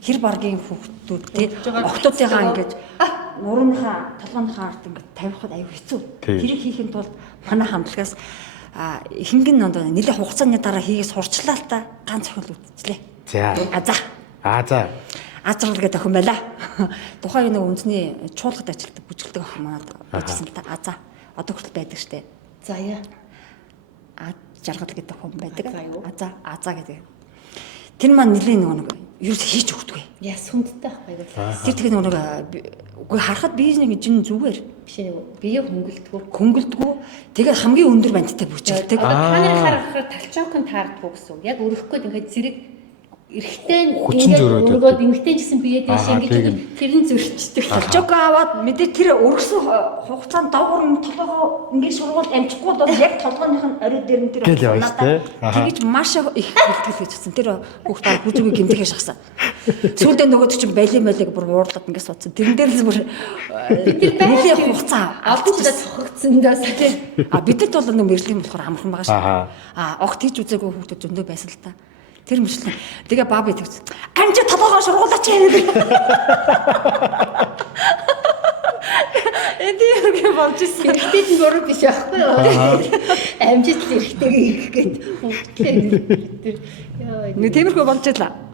Хэр баргийн хүүхдүүд тий охтуудынхаа ингэж нурууныхаа толгойнхаа ард ингэж тавихад аюу хэцүү. Тэрийг хийхэд тулд манай хамтлагаас ихэнх нь нэлээд хугацааны дараа хийгээс сурчлаа л та ганц охин үлдчихлээ. За. Азрал гэдэг охин байла. Тухайн нэг үндэсний чуулгад ажилладаг бүжгэлдэг охин манад байжсэн л та. За. Одоо хүртэл байдаг штэ. За яа. Жаргал гэдэг охин байдаг. За гэдэг. Тэр маань нэлийн нэг юу хийж өгдөг. Яа сүндтэй байхгүй юу? Тэр тэгээ нэг үгүй харахад бизнес гэж нь зүгээр. Биш нэг бие хөнгөлдгөө. Тэгээ хамгийн өндөр бандтай бүжгэлдэг. Одоо та нарын харахаар талчоокон таардгүй гэсэн үг. Яг өрөхгүйд ингээд зэрэг эрэгтэй өргөөд эмэгтэй гэсэн бие дэш ингэж тэр нь зөрчдөг. Талчоок аваад мэдээ тэр өргөсөн хугацаанд доогуур толгоо ингэж сургууль амжихгүй бол яг толгойнх нь орой дээр нь тэр тэгэж маш их бэлтгэл хийжсэн. Тэр хүүхдүүд бүжигийг гэмтэхэ шахсан. Сүүлдээ нөгөөд чинь балиг бүр уурлаад ингэж суудсан. Тэрэн дээр л бүр бид тэр байлийн хугацаа алдчихлаа цохогдсондоос тий. Бидэд бол нэг мэржлийн болохоор амархан байгаа шүү. Огт хийж үзээгүй хүүхдүүд зөндөө байсан л та. Тэр мөрчлэн. Тэгээ бааби тэгсэн. Амжи толгоогоо шургуулаач гэдэг. Эдгээр болж ирсэн. Эрэгтэй нь буруу биш байхгүй юу? Амжид л эрэгтэйгээ ирэх гээд. Нэг тиймэрхүү болж ирлаа.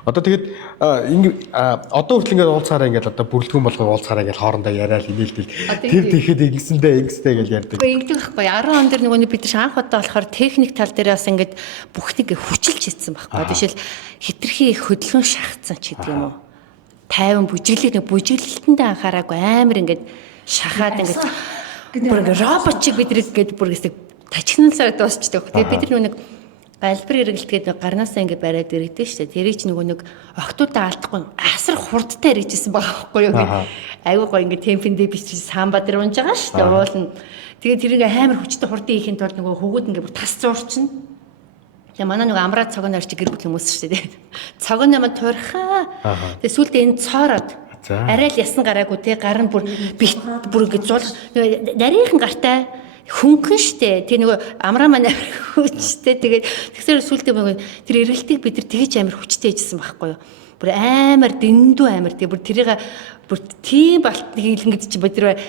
Одоо тэгээд одоо хүртэл ингээд уулзахаараа ингээд одоо бүрэлдэхүүн болгоо уулзахаараа ингээд хоорондоо яриад инээлтэл тэр тэгэхэд ингэсэндээ гэж ярьдаг. Гэхдээ ингэдэг байхгүй. 10 он дээр нөгөө бид анх удаа болохоор техник тал дээр бас ингээд бүхнийг хүчилж хийсэн байхгүй. Жишээл хитрхи их хөдөлгөөн шахацсан ч гэдэг юм уу. 50 бүжиглийг нэг бүжиглэлтэндээ анхаараагүй амар ингээд шахаад ингээд бүр ингээд робот чиг бид нэгээд бүр гэсэн тачигналаар дуусчдаг. Тэгээд бид нэг галбир эргэлтгээд гарнаасаа ингэ бариад иргэдэж штэ. Тэрийг ч нөгөө нэг охтуудаа алдахгүй асар хурдтай иргэжсэн байгаа байхгүй юу. Айгуу гоо ингэ темпэндээ бичиж самба дээр унж байгаа штэ. Уулна. Тэгээд тэрийг амар хүчтэй хурдан хийхин тулд нөгөө хөгөөд ингэ бүр тас зуурчин. Тэгээ манай нөгөө амраа цогоноор чи гэр бүл хүмүүс штэ. Цогон намаа туурхаа. Тэгээ сүултээ энэ цоороод арай л ясан гараагүй те гар нь бүр ингэ зул нарийнхан гартай хөнгөн штэ. Тэг нөгөө амраа манай хүчтэй. Тэгээд тэгсээр сүултээ тэр эргэлтийг бид нар тэгэж амар хүчтэй хийжсэн байхгүй юу. Бүр амар дэндүү амар. Тэг бүр тэрийг бүр тийм балтныг илэнгэж чи бид нар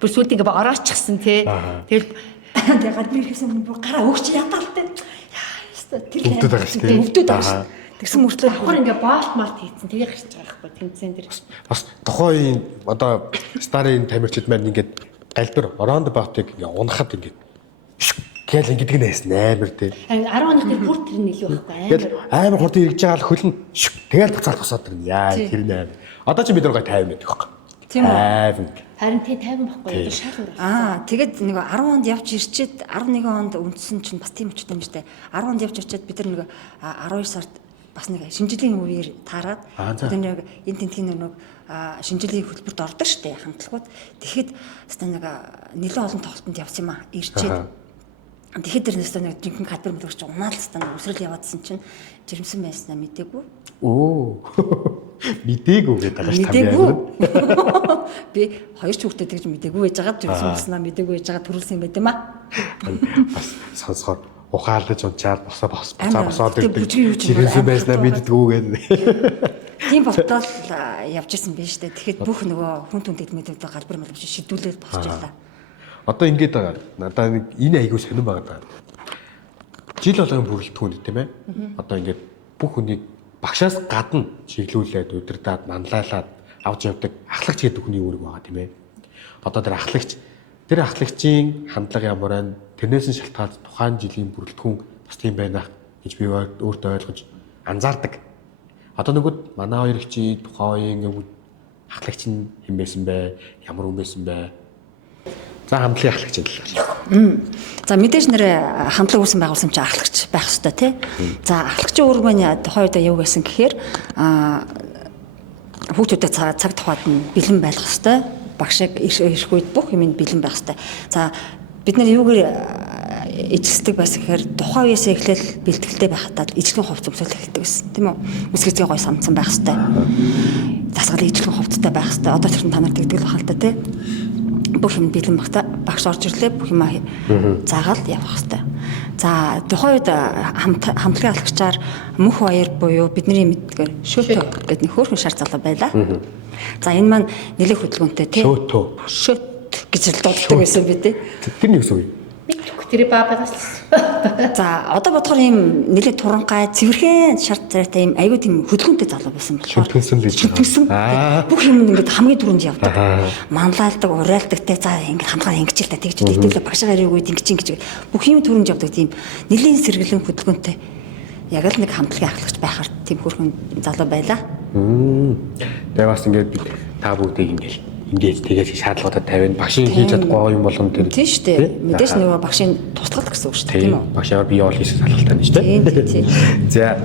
бүр сүултээ ингээ ороочихсан те. Тэгэл тэг гадны ирсэн бүр гараа өгч ятаалтай. Яа тэр өвдөд байгаа штэ. Тэгсэн мөртлөө давхар ингээ боолт малт хийцэн тэгээ гарч байгаа байхгүй тэмцэн дээр. Бас тухайн одоо старын тамирчид маань ингээд галбир roundabout-ыг унахад ингээд гээл ингэдэг нээс амар тий. 10 оных дээр бүр тэр нь илүү байхгүй амар. Тэгэл амар хурдан ирж байгаа л хөлн тэгэл буцаад тусаад ирнэ. Яа тэр нээр. Одоо чи бид руугаа 50 байдаг байхгүй. Тийм үү. Харин тий 50 байхгүй шал өөр. Тэгээд нэг 10 онд явж ирчээд 11 онд үндсэн чинь бас тийм өчтэй юм штэ. 10 онд явж ирчээд бид нар нэг 12 сард бас нэг шинжилгээний үеэр таарад бид нэг энэ тентгийн нэг шинжилгээний хөтөлбөрт ордог штэ хамтлагууд. Тэгэхэд хэвээ нэг нэлээд олон тоглолтод явсан юм ирчээд. Тэгэхэд тэрнээс нэг жинхэнэ гадар мөрч унаал хэвээ өсрөл яваадсэн чинь жирэмсэн байснаа мэдээгүй. Оо. Мэдээгүй гэдэг байгаа шүү дээ. Би хоёр ч хүүхдэд тэгж мэдээгүй байж байгаа жирэмсэн болсноо мэдээгүй байж байгаа төрүүлсэн юм байт юм аа. Бас сонсохоор ухаалдаж унчаад босоод ирдэг. Жирэмсэн байснаа мэддэггүй гэдэг. Тийм болтол явж ирсэн биз дээ. Тэгэхэд бүх нөгөө хүн түнд эдмэдүүдээ галбар малбар шидүүлээд босч ирлаа. Одоо ингэж байгаа. Надаа нэг энэ айгүй сонирн байгаа даа. Жил болгон бүрэлдэхүүн тийм ээ. Одоо ингэж бүх хүнийг багшаас гадна чиглүүлээд удирдаад манлайлаад авч явдаг ахлагч гэдэг хүний үүрэг байгаа тийм ээ. Одоо тэр ахлагчийн хандлага ямар байна? Тэрнээс нь шалтгаалж тухайн жилийн бүрэлдэхүүн бас тийм байна гэж би өөртөө ойлгож анзаардаг. Одоо нөгөө манай хоёр их чи тухайн үеийн ахлагч нь хэн байсан бэ? Ямар хүн байсан бэ? За хамтлагийн ахлагч л. За мэдээж нэр хамтлаг үүсэн байгуулсан чи ахлагч байх ёстой тий. За ахлагчийн үүрэг маань тухайн үед юу байсан гэхээр хүүхдүүдэд цаг тухайд нь бэлэн байх ёстой. Багшиг ирэх үед бүх юм бэлэн байх ёстой. За бид нар юугээр ижилсдэг байсан гэхээр тухайн үеэсээ эхлээл бэлтгэлтэй байхад ижлэгэн хувц өмсөөл эхэлдэг байсан тийм үү? Үсгэцгээ гой самцсан байх ёстой. Дасгал ижлэгэн хувцтай байх ёстой. Одоо ч та нарт тэгдэг л хаалта тий. Бүх юм бэлэн багш орж ирлээ бүх юм заагаад явах хэрэгтэй. За тухайн үед хамтлагийн ахлагчаар мөнх баяр буюу бидний мэддгээр шөтө гэдэг нэг хөөрхөн шар залуу байлаа. За энэ маань нэлээд хөдөлгөөнтэй тий. Шөт гэж л дууддаг байсан би тий. Тэр нэг үгүй. Тэр бабадас. За одоо бодохоор ийм нэлээд туранхай цэвэрхэн шарт царайтай ийм аюу тийм хөдөлгөөнтэй залуу байсан болохоор Шүтгэнсэн л гэж. бүх юм ингээд хамгийн түрүүнд явдаг. Манлайлдаг, урайлдаг те за ингээд хамгаалаа ингэж л та тэгж итгэвлээ багшаа ирэх үед ингэж бүх юм түрүүнд явдаг тийм нэлийн сэргэлэн хөдөлгөөнтэй яг л нэг хамтлагийн ахлагч байхаар тийм хөрхөн залуу байлаа. Тэгээ бас ингээд бид та бүгдийг ингээд тэгээд шаардлагуудад тавина. Багшийн хийж чадахгүй юм болгон тэр. Тийм шүү дээ. Мэдээж нөгөө багшийн тусгал гэсэн үг шүү дээ, тийм үү? Багшаар бие ол хийсэн салгалтай нь шүү дээ. Тийм. За,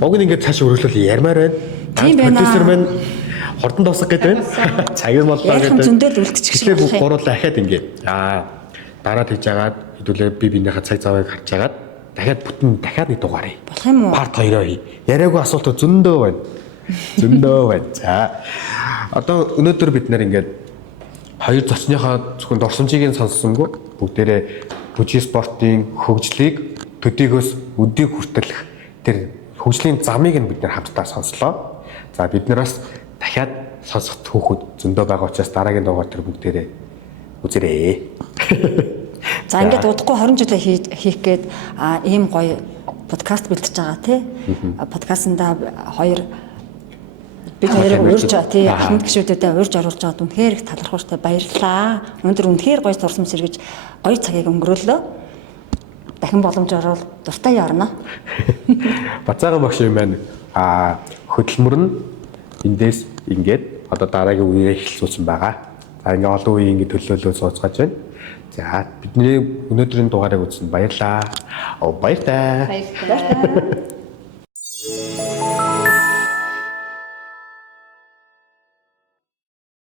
уг нь ингээд цааш өргөжлөл ярмаар байна. Тийм байна. Продюсер маань хордон тосох гэдэг байна. Цагийн боллоо гэдэг. Ярхан зөндөл үлдчих шиг болох юм. Гурлаа ахаад ингээд. Дараа тэгж жагаад хэдүүлээ би биенийхээ цаг завыг харж жагаад дахиад бүтэн дахиад нэг дугаарыг. Болох юм уу? Парт 2-оо хий. Яриагүй асуулт зөндөө байна. За. Одоо өнөөдөр бид нэр ингээд хоёр зочныхоо зөвхөн дурсамжийг нь сонссонгүй бүгдээрээ бүжиг спортын хөгжлийг төдийгөөс өдийг хүртэлх тэр хөгжлийн замыг нь бид нэр хамтдаа сонслоо. За бид нараас дахиад сонсох түүхүүд зөндөө байгаа учраас дараагийн дугаар тэр бүгдээрээ үзээрэй. За ингээд удахгүй 20 жилээ хийх гээд ийм гоё подкаст бэлтэж байгаа тий. Подкастнда хоёр бид хоёрыг урьж тий хамт гишүүдээ урьж оруулж байгаад үнэхээр их талархууштай баярлалаа. Өнөөдөр үнэхээр гоё сурсан сэргэж гоё цагийг өнгөрөөлөө. Дахин боломж орвол дуртай ярина. Бацаахан багш юм байна. Хөдөлмөр нь эндээс ингээд одоо дараагийн үеэ эхэлсэн байгаа. За ингээд олон үеийн ингээд төлөөлөө сууцгааж байна. За бидний өнөөдрийн дугаарыг үзсэн баярлалаа. Баяртай. Баярлалаа.